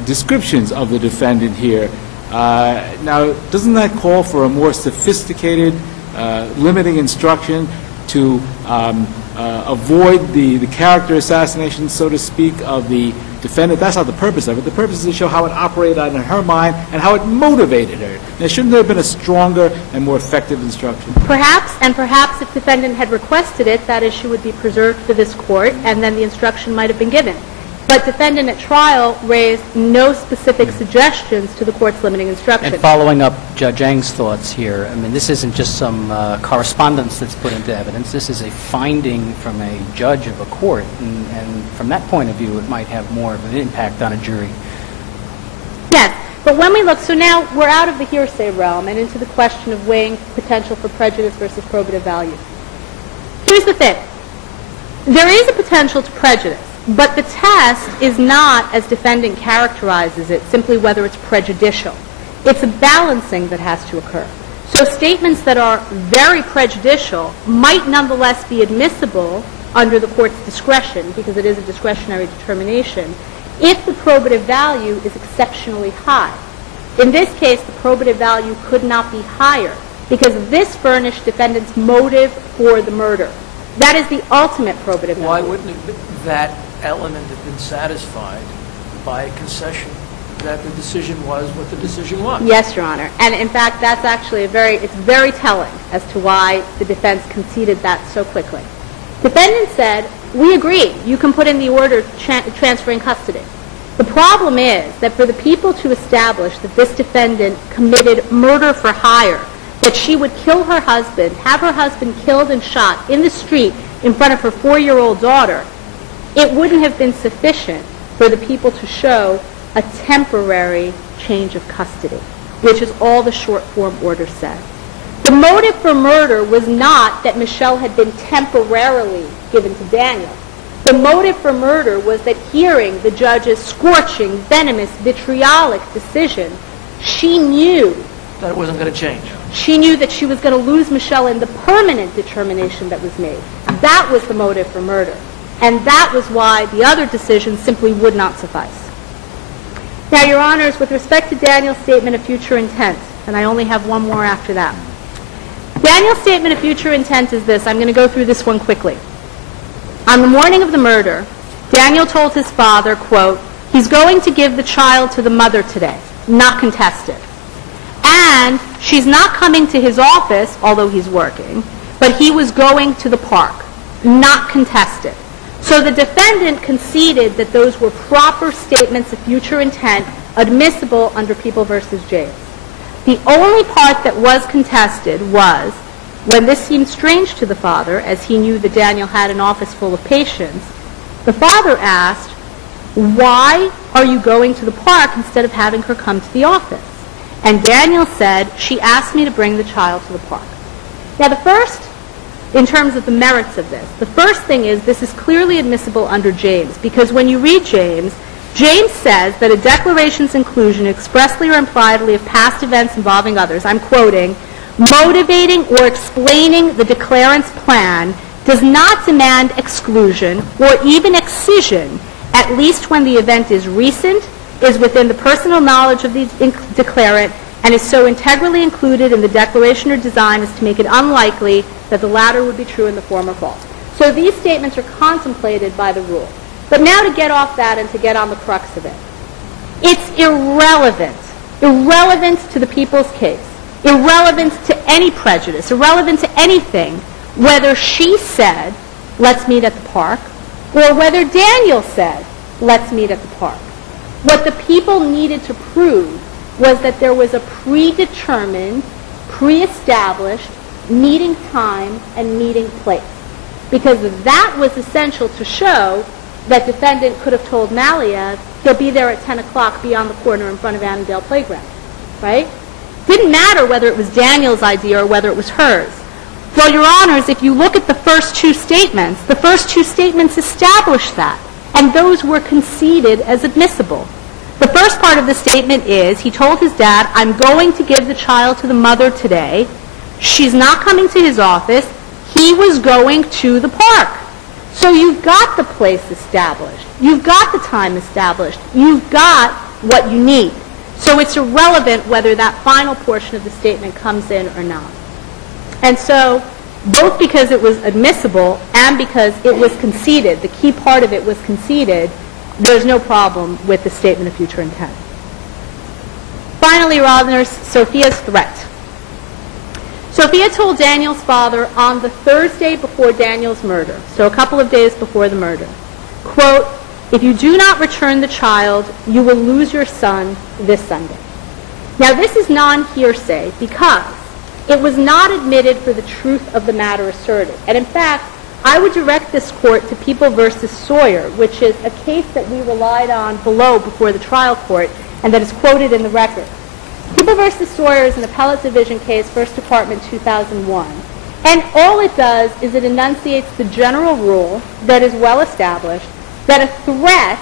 descriptions of the defendant here. Now, doesn't that call for a more sophisticated limiting instruction to avoid the character assassination, so to speak, of the defendant? That's not the purpose of it. The purpose is to show how it operated on her mind and how it motivated her. Now, shouldn't there have been a stronger and more effective instruction? Perhaps, and perhaps if the defendant had requested it, that issue would be preserved for this court, and then the instruction might have been given. But defendant at trial raised no specific suggestions to the court's limiting instruction. And following up Judge Eng's thoughts here, I mean, this isn't just some correspondence that's put into evidence. This is a finding from a judge of a court, and from that point of view, it might have more of an impact on a jury. Yes, but when we look, so now we're out of the hearsay realm and into the question of weighing potential for prejudice versus probative value. Here's the thing. There is a potential to prejudice. But the test is not, as defendant characterizes it, simply whether it's prejudicial. It's a balancing that has to occur. So statements that are very prejudicial might nonetheless be admissible under the court's discretion, because it is a discretionary determination, if the probative value is exceptionally high. In this case, the probative value could not be higher, because this furnished defendant's motive for the murder. That is the ultimate probative value. Why wouldn't that element have been satisfied by a concession that the decision was what the decision was? Yes, Your Honor. And in fact, that's actually it's very telling as to why the defense conceded that so quickly. Defendant said, we agree. You can put in the order transferring custody. The problem is that for the people to establish that this defendant committed murder for hire, that she would kill her husband, have her husband killed and shot in the street in front of her 4-year-old daughter, it wouldn't have been sufficient for the people to show a temporary change of custody, which is all the short form order said. The motive for murder was not that Michelle had been temporarily given to Daniel. The motive for murder was that hearing the judge's scorching, venomous, vitriolic decision, she knew That it wasn't going to change. she knew that she was going to lose Michelle in the permanent determination that was made. That was the motive for murder. And that was why the other decisions simply would not suffice. Now, Your Honors, with respect to Daniel's statement of future intent, and I only have one more after that. Daniel's statement of future intent is this. I'm going to go through this one quickly. On the morning of the murder, Daniel told his father, quote, he's going to give the child to the mother today, not contested. And she's not coming to his office, although he's working, but he was going to the park, not contested. So the defendant conceded that those were proper statements of future intent admissible under People v. James. The only part that was contested was when this seemed strange to the father, as he knew that Daniel had an office full of patients, the father asked, why are you going to the park instead of having her come to the office? And Daniel said, she asked me to bring the child to the park. Now, the first, in terms of the merits of this, the first thing is this is clearly admissible under James, because when you read James, James says that a declaration's inclusion expressly or impliedly of past events involving others, I'm quoting, motivating or explaining the declarant's plan does not demand exclusion or even excision, at least when the event is recent, is within the personal knowledge of the declarant, and is so integrally included in the declaration or design as to make it unlikely that the latter would be true in the former false. So these statements are contemplated by the rule. But now to get off that and to get on the crux of it. It's irrelevant to the people's case, irrelevant to any prejudice, irrelevant to anything, whether she said, let's meet at the park, or whether Daniel said, let's meet at the park. What the people needed to prove was that there was a predetermined, pre-established meeting time and meeting place. Because that was essential to show that defendant could have told Maliev, he'll be there at 10 o'clock, be on the corner in front of Annandale Playground, right? Didn't matter whether it was Daniel's idea or whether it was hers. Well, Your Honors, if you look at the first two statements establish that, and those were conceded as admissible. The first part of the statement is, he told his dad, I'm going to give the child to the mother today. She's not coming to his office. He was going to the park. So you've got the place established. You've got the time established. You've got what you need. So it's irrelevant whether that final portion of the statement comes in or not. And so, both because it was admissible and because it was conceded, the key part of it was conceded, there's no problem with the statement of future intent. Finally, Your Honors, Sophia's threat. Sophia told Daniel's father on the Thursday before Daniel's murder, so a couple of days before the murder, quote, if you do not return the child, you will lose your son this Sunday. Now, this is non-hearsay because it was not admitted for the truth of the matter asserted. And in fact, I would direct this court to People v. Sawyer, which is a case that we relied on below before the trial court and that is quoted in the record. People v. Sawyer is an appellate division case, First Department, 2001. And all it does is it enunciates the general rule that is well established that a threat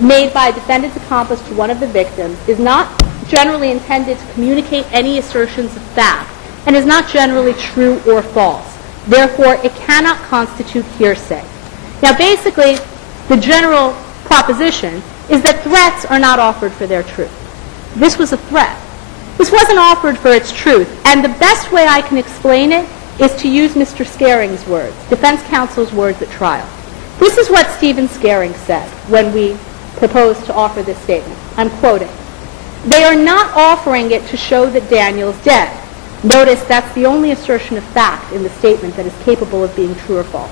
made by a defendant's accomplice to one of the victims is not generally intended to communicate any assertions of fact and is not generally true or false. Therefore, it cannot constitute hearsay. Now, basically, the general proposition is that threats are not offered for their truth. This was a threat. This wasn't offered for its truth. And the best way I can explain it is to use Mr. Scaring's words, defense counsel's words at trial. This is what Stephen Scaring said when we proposed to offer this statement. I'm quoting. They are not offering it to show that Daniel's dead. Notice that's the only assertion of fact in the statement that is capable of being true or false.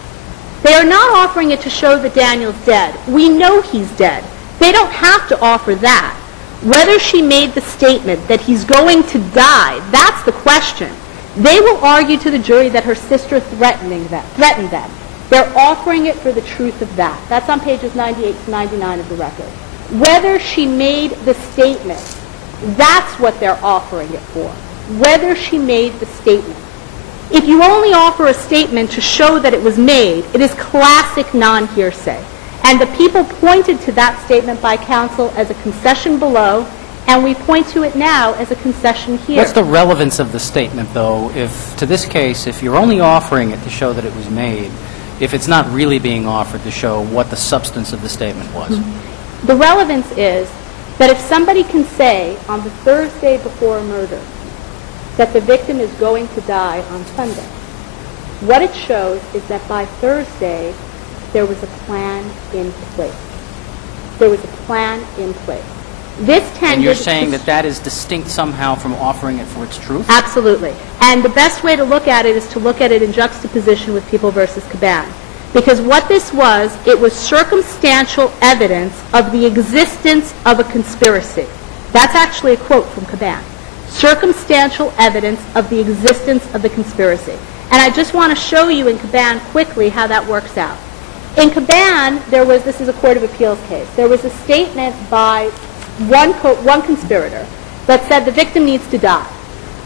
They are not offering it to show that Daniel's dead. We know he's dead. They don't have to offer that. Whether she made the statement that he's going to die, that's the question. They will argue to the jury that her sister threatened them. They're offering it for the truth of that. That's on pages 98 to 99 of the record. Whether she made the statement, that's what they're offering it for. Whether she made the statement. If you only offer a statement to show that it was made, it is classic non-hearsay. And the people pointed to that statement by counsel as a concession below, and we point to it now as a concession here. What's the relevance of the statement, though, if, to this case, if you're only offering it to show that it was made, if it's not really being offered to show what the substance of the statement was? Mm-hmm. The relevance is that if somebody can say on the Thursday before a murder that the victim is going to die on Sunday, what it shows is that by Thursday there was a plan in place. There was a plan in place. This tended and you're saying that that is distinct somehow from offering it for its truth? Absolutely. And the best way to look at it is to look at it in juxtaposition with People versus Caban. Because what this was, it was circumstantial evidence of the existence of a conspiracy. That's actually a quote from Caban. Circumstantial evidence of the existence of the conspiracy. And I just want to show you in Caban quickly how that works out. In Caban, this is a Court of Appeals case, there was a statement by one conspirator that said the victim needs to die.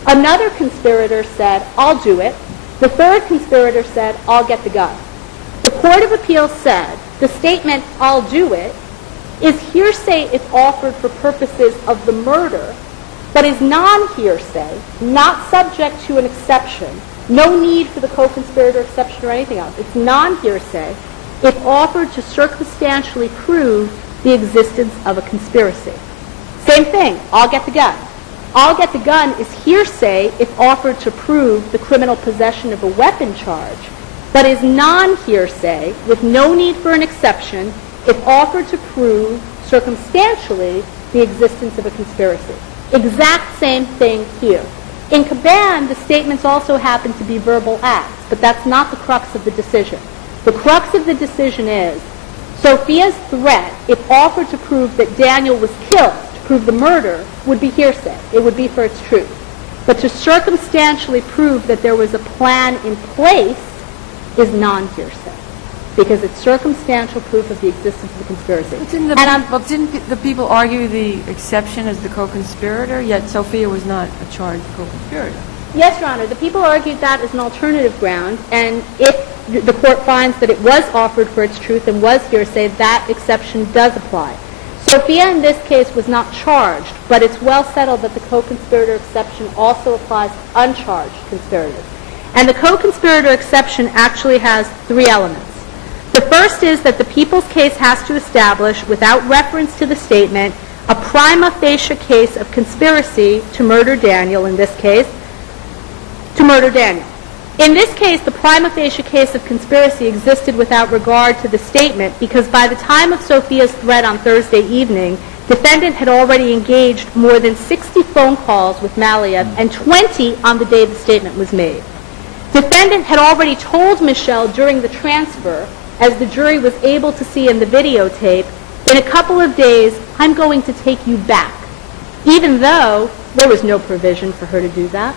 Another conspirator said, I'll do it. The third conspirator said, I'll get the gun. The Court of Appeals said the statement, I'll do it, is hearsay if offered for purposes of the murder, but is non-hearsay, not subject to an exception, no need for the co-conspirator exception or anything else. It's non-hearsay if offered to circumstantially prove the existence of a conspiracy. Same thing, I'll get the gun. I'll get the gun is hearsay if offered to prove the criminal possession of a weapon charge, but is non-hearsay with no need for an exception if offered to prove circumstantially the existence of a conspiracy. Exact same thing here. In Caban, the statements also happen to be verbal acts, but that's not the crux of the decision. The crux of the decision is Sophia's threat, if offered to prove that Daniel was killed, to prove the murder, would be hearsay. It would be for its truth. But to circumstantially prove that there was a plan in place is non-hearsay, because it's circumstantial proof of the existence of the conspiracy. But didn't the people argue the exception as the co-conspirator, yet Sophia was not a charged co-conspirator? Yes, Your Honor. The people argued that as an alternative ground, and if the court finds that it was offered for its truth and was hearsay, that exception does apply. Sophia in this case was not charged, but it's well settled that the co-conspirator exception also applies to uncharged conspirators. And the co-conspirator exception actually has three elements. The first is that the people's case has to establish, without reference to the statement, a prima facie case of conspiracy to murder Daniel, in this case, to murder Daniel. In this case, the prima facie case of conspiracy existed without regard to the statement because by the time of Sophia's threat on Thursday evening, defendant had already engaged more than 60 phone calls with Maliev and 20 on the day the statement was made. Defendant had already told Michelle during the transfer, as the jury was able to see in the videotape, in a couple of days, I'm going to take you back, even though there was no provision for her to do that.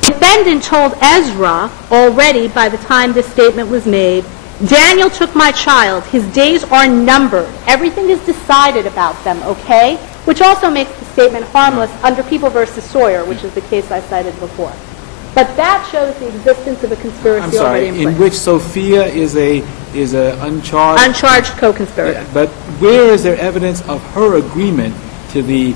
Defendant told Ezra already by the time this statement was made, Daniel took my child. His days are numbered. Everything is decided about them, okay? Which also makes the statement harmless under People versus Sawyer, which is the case I cited before. But that shows the existence of a conspiracy already in place. In which Sophia is a uncharged co-conspirator. But where is there evidence of her agreement to the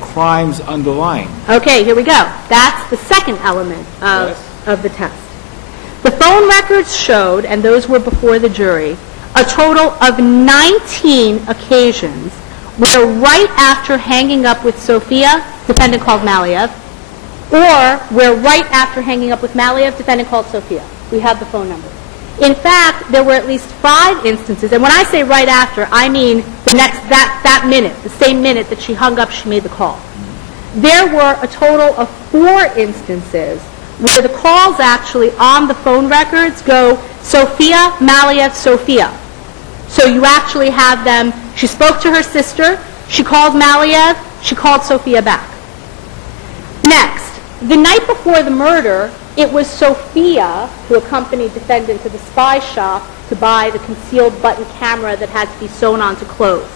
crimes underlying? Okay, here we go. That's the second element of the test. The phone records showed, and those were before the jury, a total of 19 occasions where right after hanging up with Sophia, defendant called Maliev, or where right after hanging up with Maliev, defendant called Sophia. We have the phone number. In fact, there were at least 5 instances, and when I say right after, I mean that minute, the same minute that she hung up, she made the call. There were a total of 4 instances where the calls actually on the phone records go Sophia, Maliev, Sophia. So you actually have them, she spoke to her sister, she called Maliev, she called Sophia back. Next, the night before the murder, it was Sophia who accompanied defendant to the spy shop to buy the concealed button camera that had to be sewn onto clothes.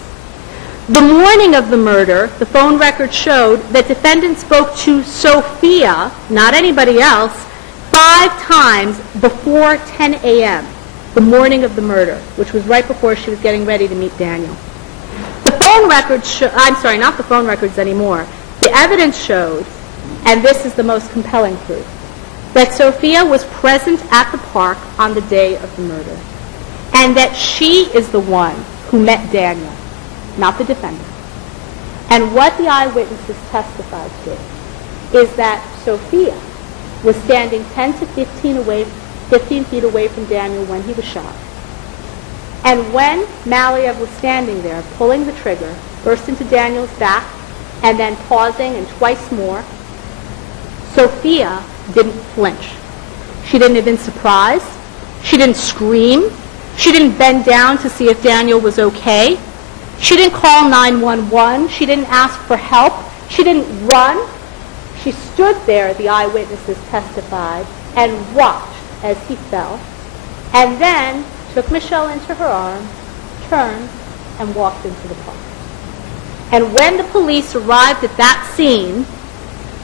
The morning of the murder, the phone record showed that defendant spoke to Sophia, not anybody else, 5 times before 10 a.m., the morning of the murder, which was right before she was getting ready to meet Daniel. The phone records, I'm sorry, not the phone records anymore. The evidence showed, and this is the most compelling proof, that Sophia was present at the park on the day of the murder, and that she is the one who met Daniel, not the defendant. And what the eyewitnesses testified to is that Sophia was standing 10 to 15 feet away from Daniel when he was shot. And when Maliev was standing there, pulling the trigger, burst into Daniel's back, and then pausing and twice more, Sophia didn't flinch. She didn't have been surprised. She didn't scream. She didn't bend down to see if Daniel was okay. She didn't call 911. She didn't ask for help. She didn't run. She stood there, the eyewitnesses testified, and watched as he fell, and then took Michelle into her arms, turned, and walked into the park. And when the police arrived at that scene,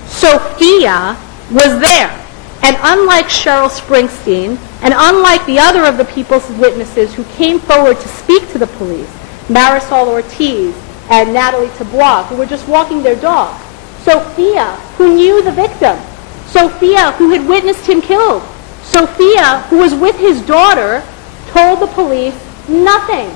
Sophia was there. And unlike Cheryl Springsteen, and unlike the other of the people's witnesses who came forward to speak to the police, Marisol Ortiz and Natalie Tabois, who were just walking their dog, Sophia, who knew the victim, Sophia, who had witnessed him killed, Sophia, who was with his daughter, told the police nothing.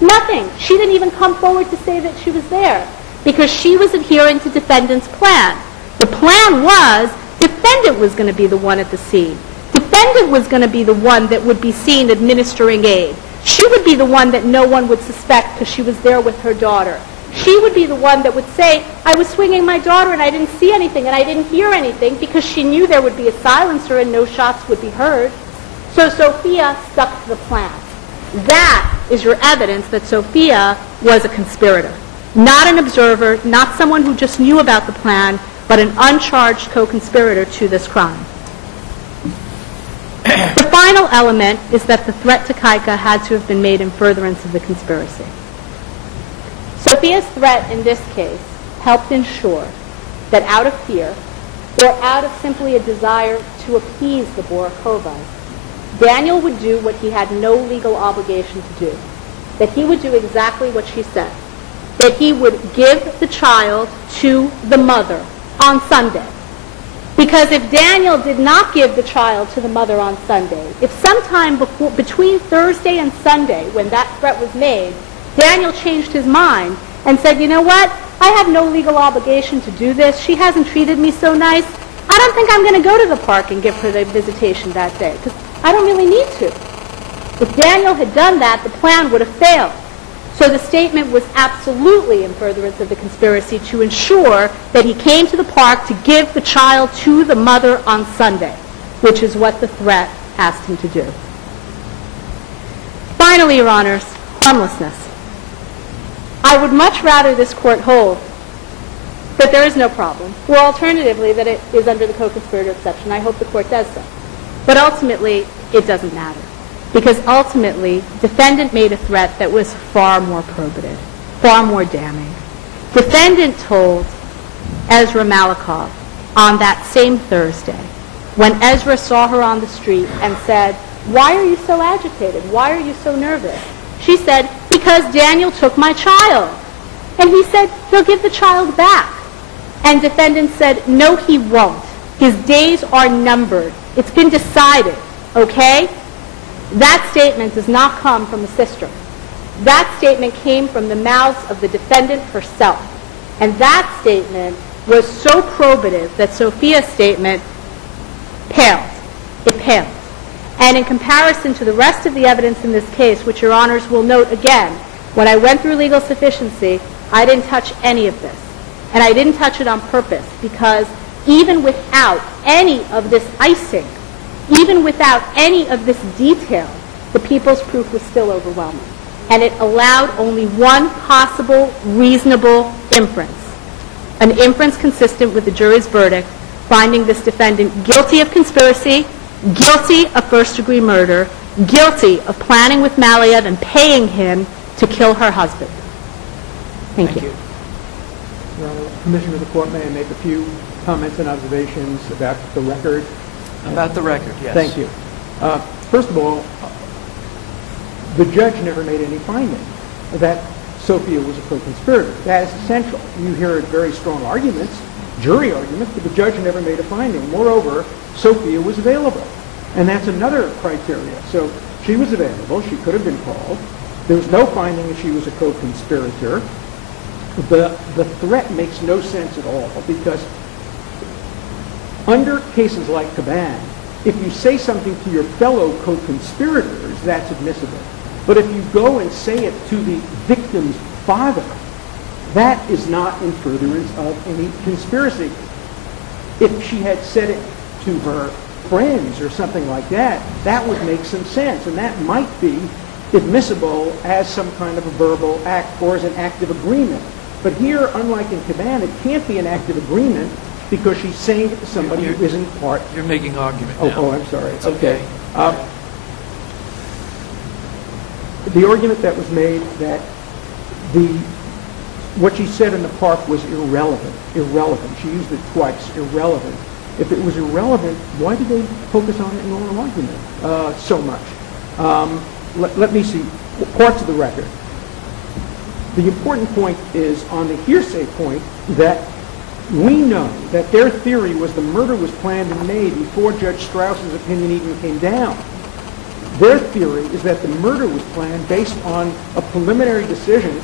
Nothing. She didn't even come forward to say that she was there because she was adhering to defendant's plan. The plan was defendant was going to be the one at the scene. Defendant was going to be the one that would be seen administering aid. She would be the one that no one would suspect because she was there with her daughter. She would be the one that would say, I was swinging my daughter and I didn't see anything and I didn't hear anything because she knew there would be a silencer and no shots would be heard. So Sophia stuck to the plan. That is your evidence that Sophia was a conspirator. Not an observer, not someone who just knew about the plan, but an uncharged co-conspirator to this crime. The final element is that the threat to Kaika had to have been made in furtherance of the conspiracy. Sophia's threat in this case helped ensure that out of fear, or out of simply a desire to appease the Borukhovas, Daniel would do what he had no legal obligation to do, that he would do exactly what she said, that he would give the child to the mother on Sunday. Because if Daniel did not give the child to the mother on Sunday, if sometime between Thursday and Sunday when that threat was made, Daniel changed his mind and said, you know what, I have no legal obligation to do this. She hasn't treated me so nice. I don't think I'm going to go to the park and give her the visitation that day because I don't really need to. If Daniel had done that, the plan would have failed. So the statement was absolutely in furtherance of the conspiracy to ensure that he came to the park to give the child to the mother on Sunday, which is what the threat asked him to do. Finally, Your Honors, harmlessness. I would much rather this court hold that there is no problem, or alternatively that it is under the co-conspirator exception. I hope the court does so. But ultimately, it doesn't matter. Because ultimately, defendant made a threat that was far more probative, far more damning. Defendant told Ezra Malikov on that same Thursday, when Ezra saw her on the street and said, why are you so agitated? Why are you so nervous? She said, because Daniel took my child. And he said, he'll give the child back. And defendant said, no, he won't. His days are numbered. It's been decided, okay? That statement does not come from the sister. That statement came from the mouths of the defendant herself. And that statement was so probative that Sophia's statement paled. It paled. And in comparison to the rest of the evidence in this case, which Your Honors will note again, when I went through legal sufficiency, I didn't touch any of this. And I didn't touch it on purpose because even without any of this icing, even without any of this detail, the people's proof was still overwhelming. And it allowed only one possible reasonable inference, an inference consistent with the jury's verdict, finding this defendant guilty of conspiracy, guilty of first-degree murder, guilty of planning with Maliev and paying him to kill her husband. Thank you. Your Honor, Commissioner of the Court, may I make a few comments and observations about the record? About the record, yes. Thank you. First of all, the judge never made any finding that Sophia was a co-conspirator. That is essential. You hear very strong arguments, jury arguments, but the judge never made a finding. Moreover, Sophia was available, and that's another criteria. So she was available. She could have been called. There was no finding that she was a co-conspirator. The threat makes no sense at all, because under cases like Caban, if you say something to your fellow co-conspirators, that's admissible. But if you go and say it to the victim's father, that is not in furtherance of any conspiracy. If she had said it to her friends or something like that, that would make some sense, and that might be admissible as some kind of a verbal act or as an active agreement. But here, unlike in Caban, it can't be an active agreement because she's saying it to somebody who isn't part. You're making argument now. Oh, I'm sorry. It's okay. The argument that was made that what she said in the park was irrelevant. Irrelevant. She used it twice. Irrelevant. If it was irrelevant, why did they focus on it in oral argument so much? Let me see parts of the record. The important point is on the hearsay point that we know that their theory was the murder was planned and made before Judge Strauss's opinion even came down. Their theory is that the murder was planned based on a preliminary decision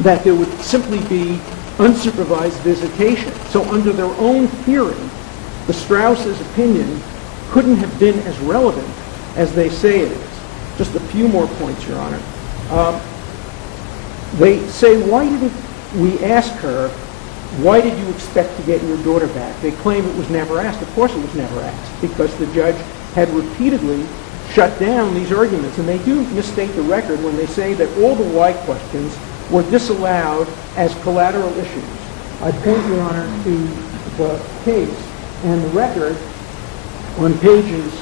that there would simply be unsupervised visitation. So under their own theory, the Strauss's opinion couldn't have been as relevant as they say it is. Just a few more points, Your Honor. They say, why didn't we ask her, why did you expect to get your daughter back? They claim it was never asked. Of course it was never asked, because the judge had repeatedly shut down these arguments. And they do misstate the record when they say that all the why questions were disallowed as collateral issues. I point, Your Honor, to the case and the record on pages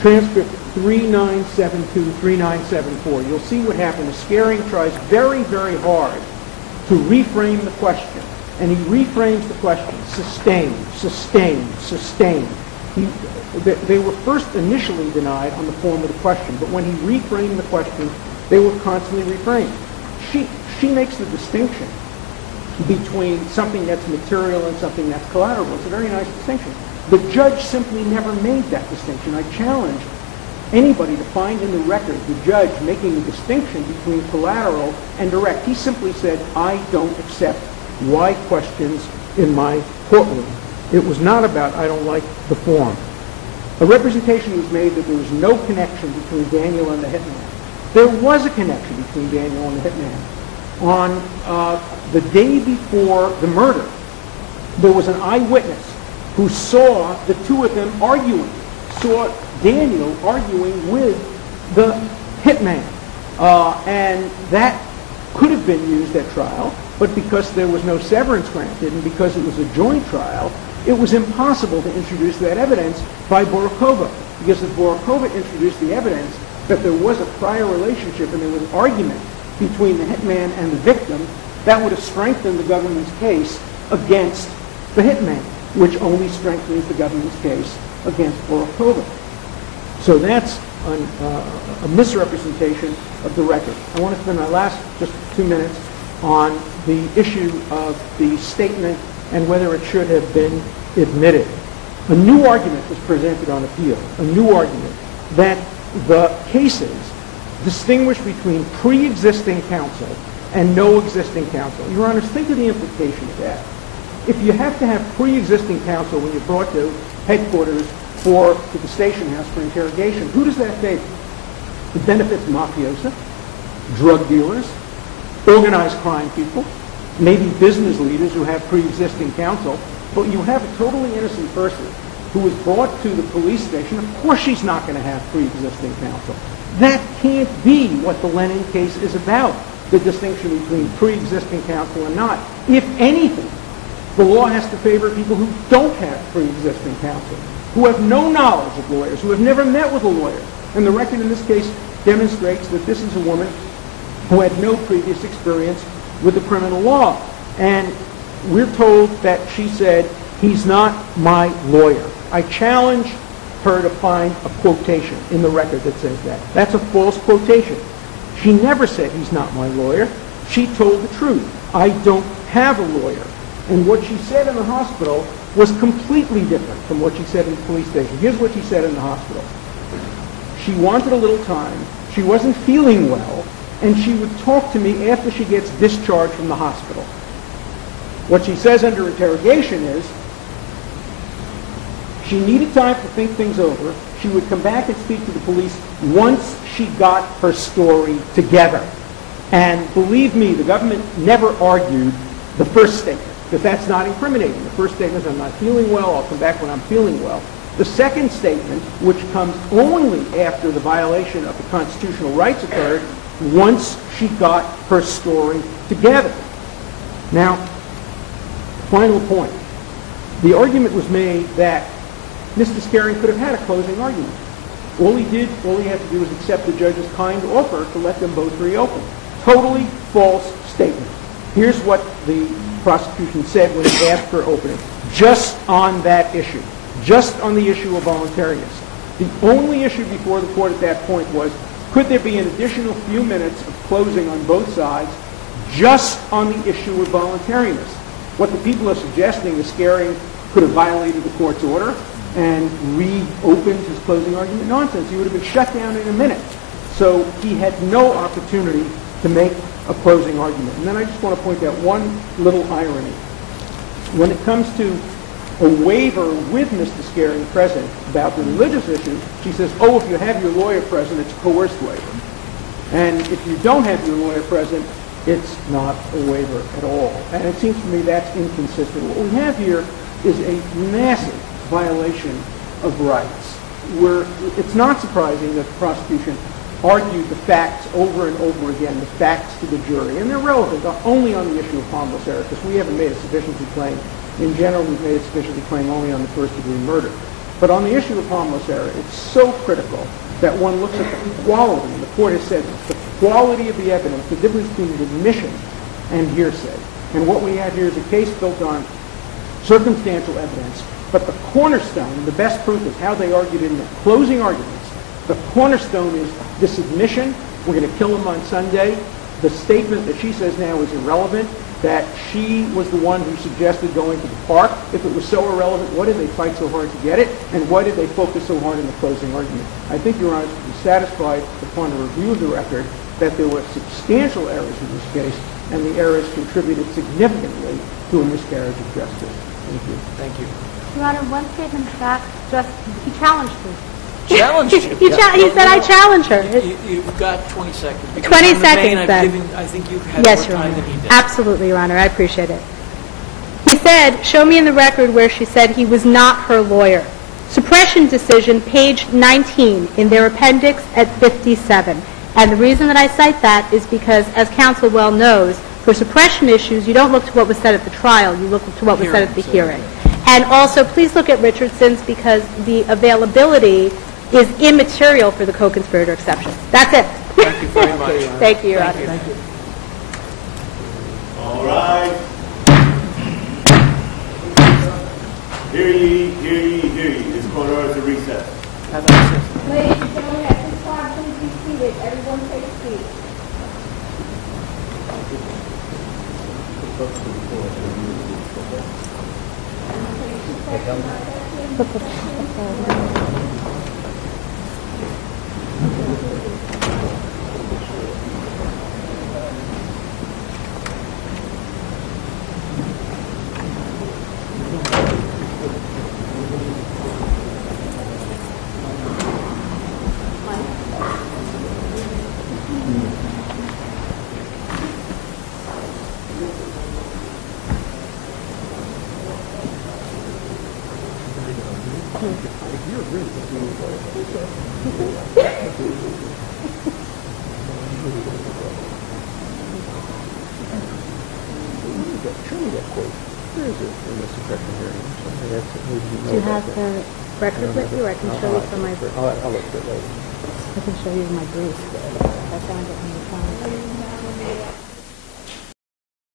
transcript 3972, 3974. You'll see what happens. Scaring tries very, very hard to reframe the question. And he reframes the question, sustain, sustain, sustain. They were first initially denied on the form of the question, but when he reframed the question, they were constantly reframed. She makes the distinction between something that's material and something that's collateral. It's a very nice distinction. The judge simply never made that distinction. I challenge anybody to find in the record the judge making the distinction between collateral and direct. He simply said, I don't accept why questions in my courtroom. It was not about I don't like the form. A representation was made that there was no connection between Daniel and the hitman. There was a connection between Daniel and the hitman. On the day before the murder, there was an eyewitness who saw the two of them arguing, saw Daniel arguing with the hitman. And that could have been used at trial, but because there was no severance granted and because it was a joint trial, it was impossible to introduce that evidence by Borukhova. Because if Borukhova introduced the evidence that there was a prior relationship and there was an argument between the hitman and the victim, that would have strengthened the government's case against the hitman, which only strengthens the government's case against Borukhova. So that's a misrepresentation of the record. I want to spend my last just 2 minutes on the issue of the statement and whether it should have been admitted. A new argument was presented on appeal, a new argument that the cases distinguish between pre-existing counsel and no existing counsel. Your Honor, think of the implication of that. If you have to have pre-existing counsel when you're brought to headquarters or to the station house for interrogation, who does that favor? It benefits mafiosa, drug dealers, organized crime people, maybe business leaders who have pre-existing counsel, but you have a totally innocent person who was brought to the police station. Of course she's not going to have pre-existing counsel. That can't be what the Lennon case is about, the distinction between pre-existing counsel and not. If anything, the law has to favor people who don't have pre-existing counsel, who have no knowledge of lawyers, who have never met with a lawyer. And the record in this case demonstrates that this is a woman who had no previous experience with the criminal law. And we're told that she said, "He's not my lawyer." I challenge her to find a quotation in the record that says that. That's a false quotation. She never said, "He's not my lawyer." She told the truth. "I don't have a lawyer." And what she said in the hospital was completely different from what she said in the police station. Here's what she said in the hospital. She wanted a little time. She wasn't feeling well, and she would talk to me after she gets discharged from the hospital. What she says under interrogation is she needed time to think things over. She would come back and speak to the police once she got her story together. And believe me, the government never argued the first statement, because that's not incriminating. The first statement is, "I'm not feeling well, I'll come back when I'm feeling well." The second statement, which comes only after the violation of the constitutional rights occurred, once she got her story together. Now, final point. The argument was made that Mr. Scaring could have had a closing argument. All he had to do was accept the judge's kind offer to let them both reopen. Totally false statement. Here's what the prosecution said when he asked for opening, just on that issue, just on the issue of voluntariness. The only issue before the court at that point was, could there be an additional few minutes of closing on both sides just on the issue of voluntariness? What the people are suggesting is Scaring could have violated the court's order and reopened his closing argument. Nonsense. He would have been shut down in a minute. So he had no opportunity to make a closing argument. And then I just want to point out one little irony. When it comes to a waiver with Mr. Scaring present about the religious issue, she says, "Oh, if you have your lawyer present, it's a coerced waiver. And if you don't have your lawyer present, it's not a waiver at all." And it seems to me that's inconsistent. What we have here is a massive violation of rights, where it's not surprising that the prosecution argued the facts over and over again, the facts to the jury, and they're relevant only on the issue of harmless error, because we haven't made a sufficiency claim. In general, we've made a sufficiency claim only on the first-degree murder. But on the issue of harmless error, it's so critical that one looks at the quality, and the court has said the quality of the evidence, the difference between admission and hearsay. And what we have here is a case built on circumstantial evidence, but the cornerstone, the best proof is how they argued in the closing arguments. The cornerstone is this admission, we're going to kill him on Sunday. The statement that she says now is irrelevant, that she was the one who suggested going to the park. If it was so irrelevant, why did they fight so hard to get it? And why did they focus so hard in the closing argument? I think Your Honor should be satisfied upon a review of the record that there were substantial errors in this case, and the errors contributed significantly to a miscarriage of justice. Thank you. Thank you. Your Honor, one statement back, just, he challenged me. Challenged you? He said I challenge her. You've got 20 seconds. 20 seconds, then. I think you've had Yes, more Your time Honor. than he did. Absolutely, Your Honor. I appreciate it. He said, show me in the record where she said he was not her lawyer. Suppression decision, page 19, in their appendix at 57. And the reason that I cite that is because, as counsel well knows, for suppression issues, you don't look to what was said at the trial. You look to what was said at the hearing. And also, please look at Richardson's, because the availability is immaterial for the co-conspirator exception. That's it. Thank you very much. Thank you, Your Honor. Thank you. All right. Hear ye, hear ye, hear ye. This court orders a recess. Have access. Ladies and gentlemen, at this time, please be seated. Everyone take a seat. Show me that quote. Where is it in the suppression hearing? Do you have the record with you, or I can show you from my brief? I'll look at it later. I can show you my brief. I found it in the file.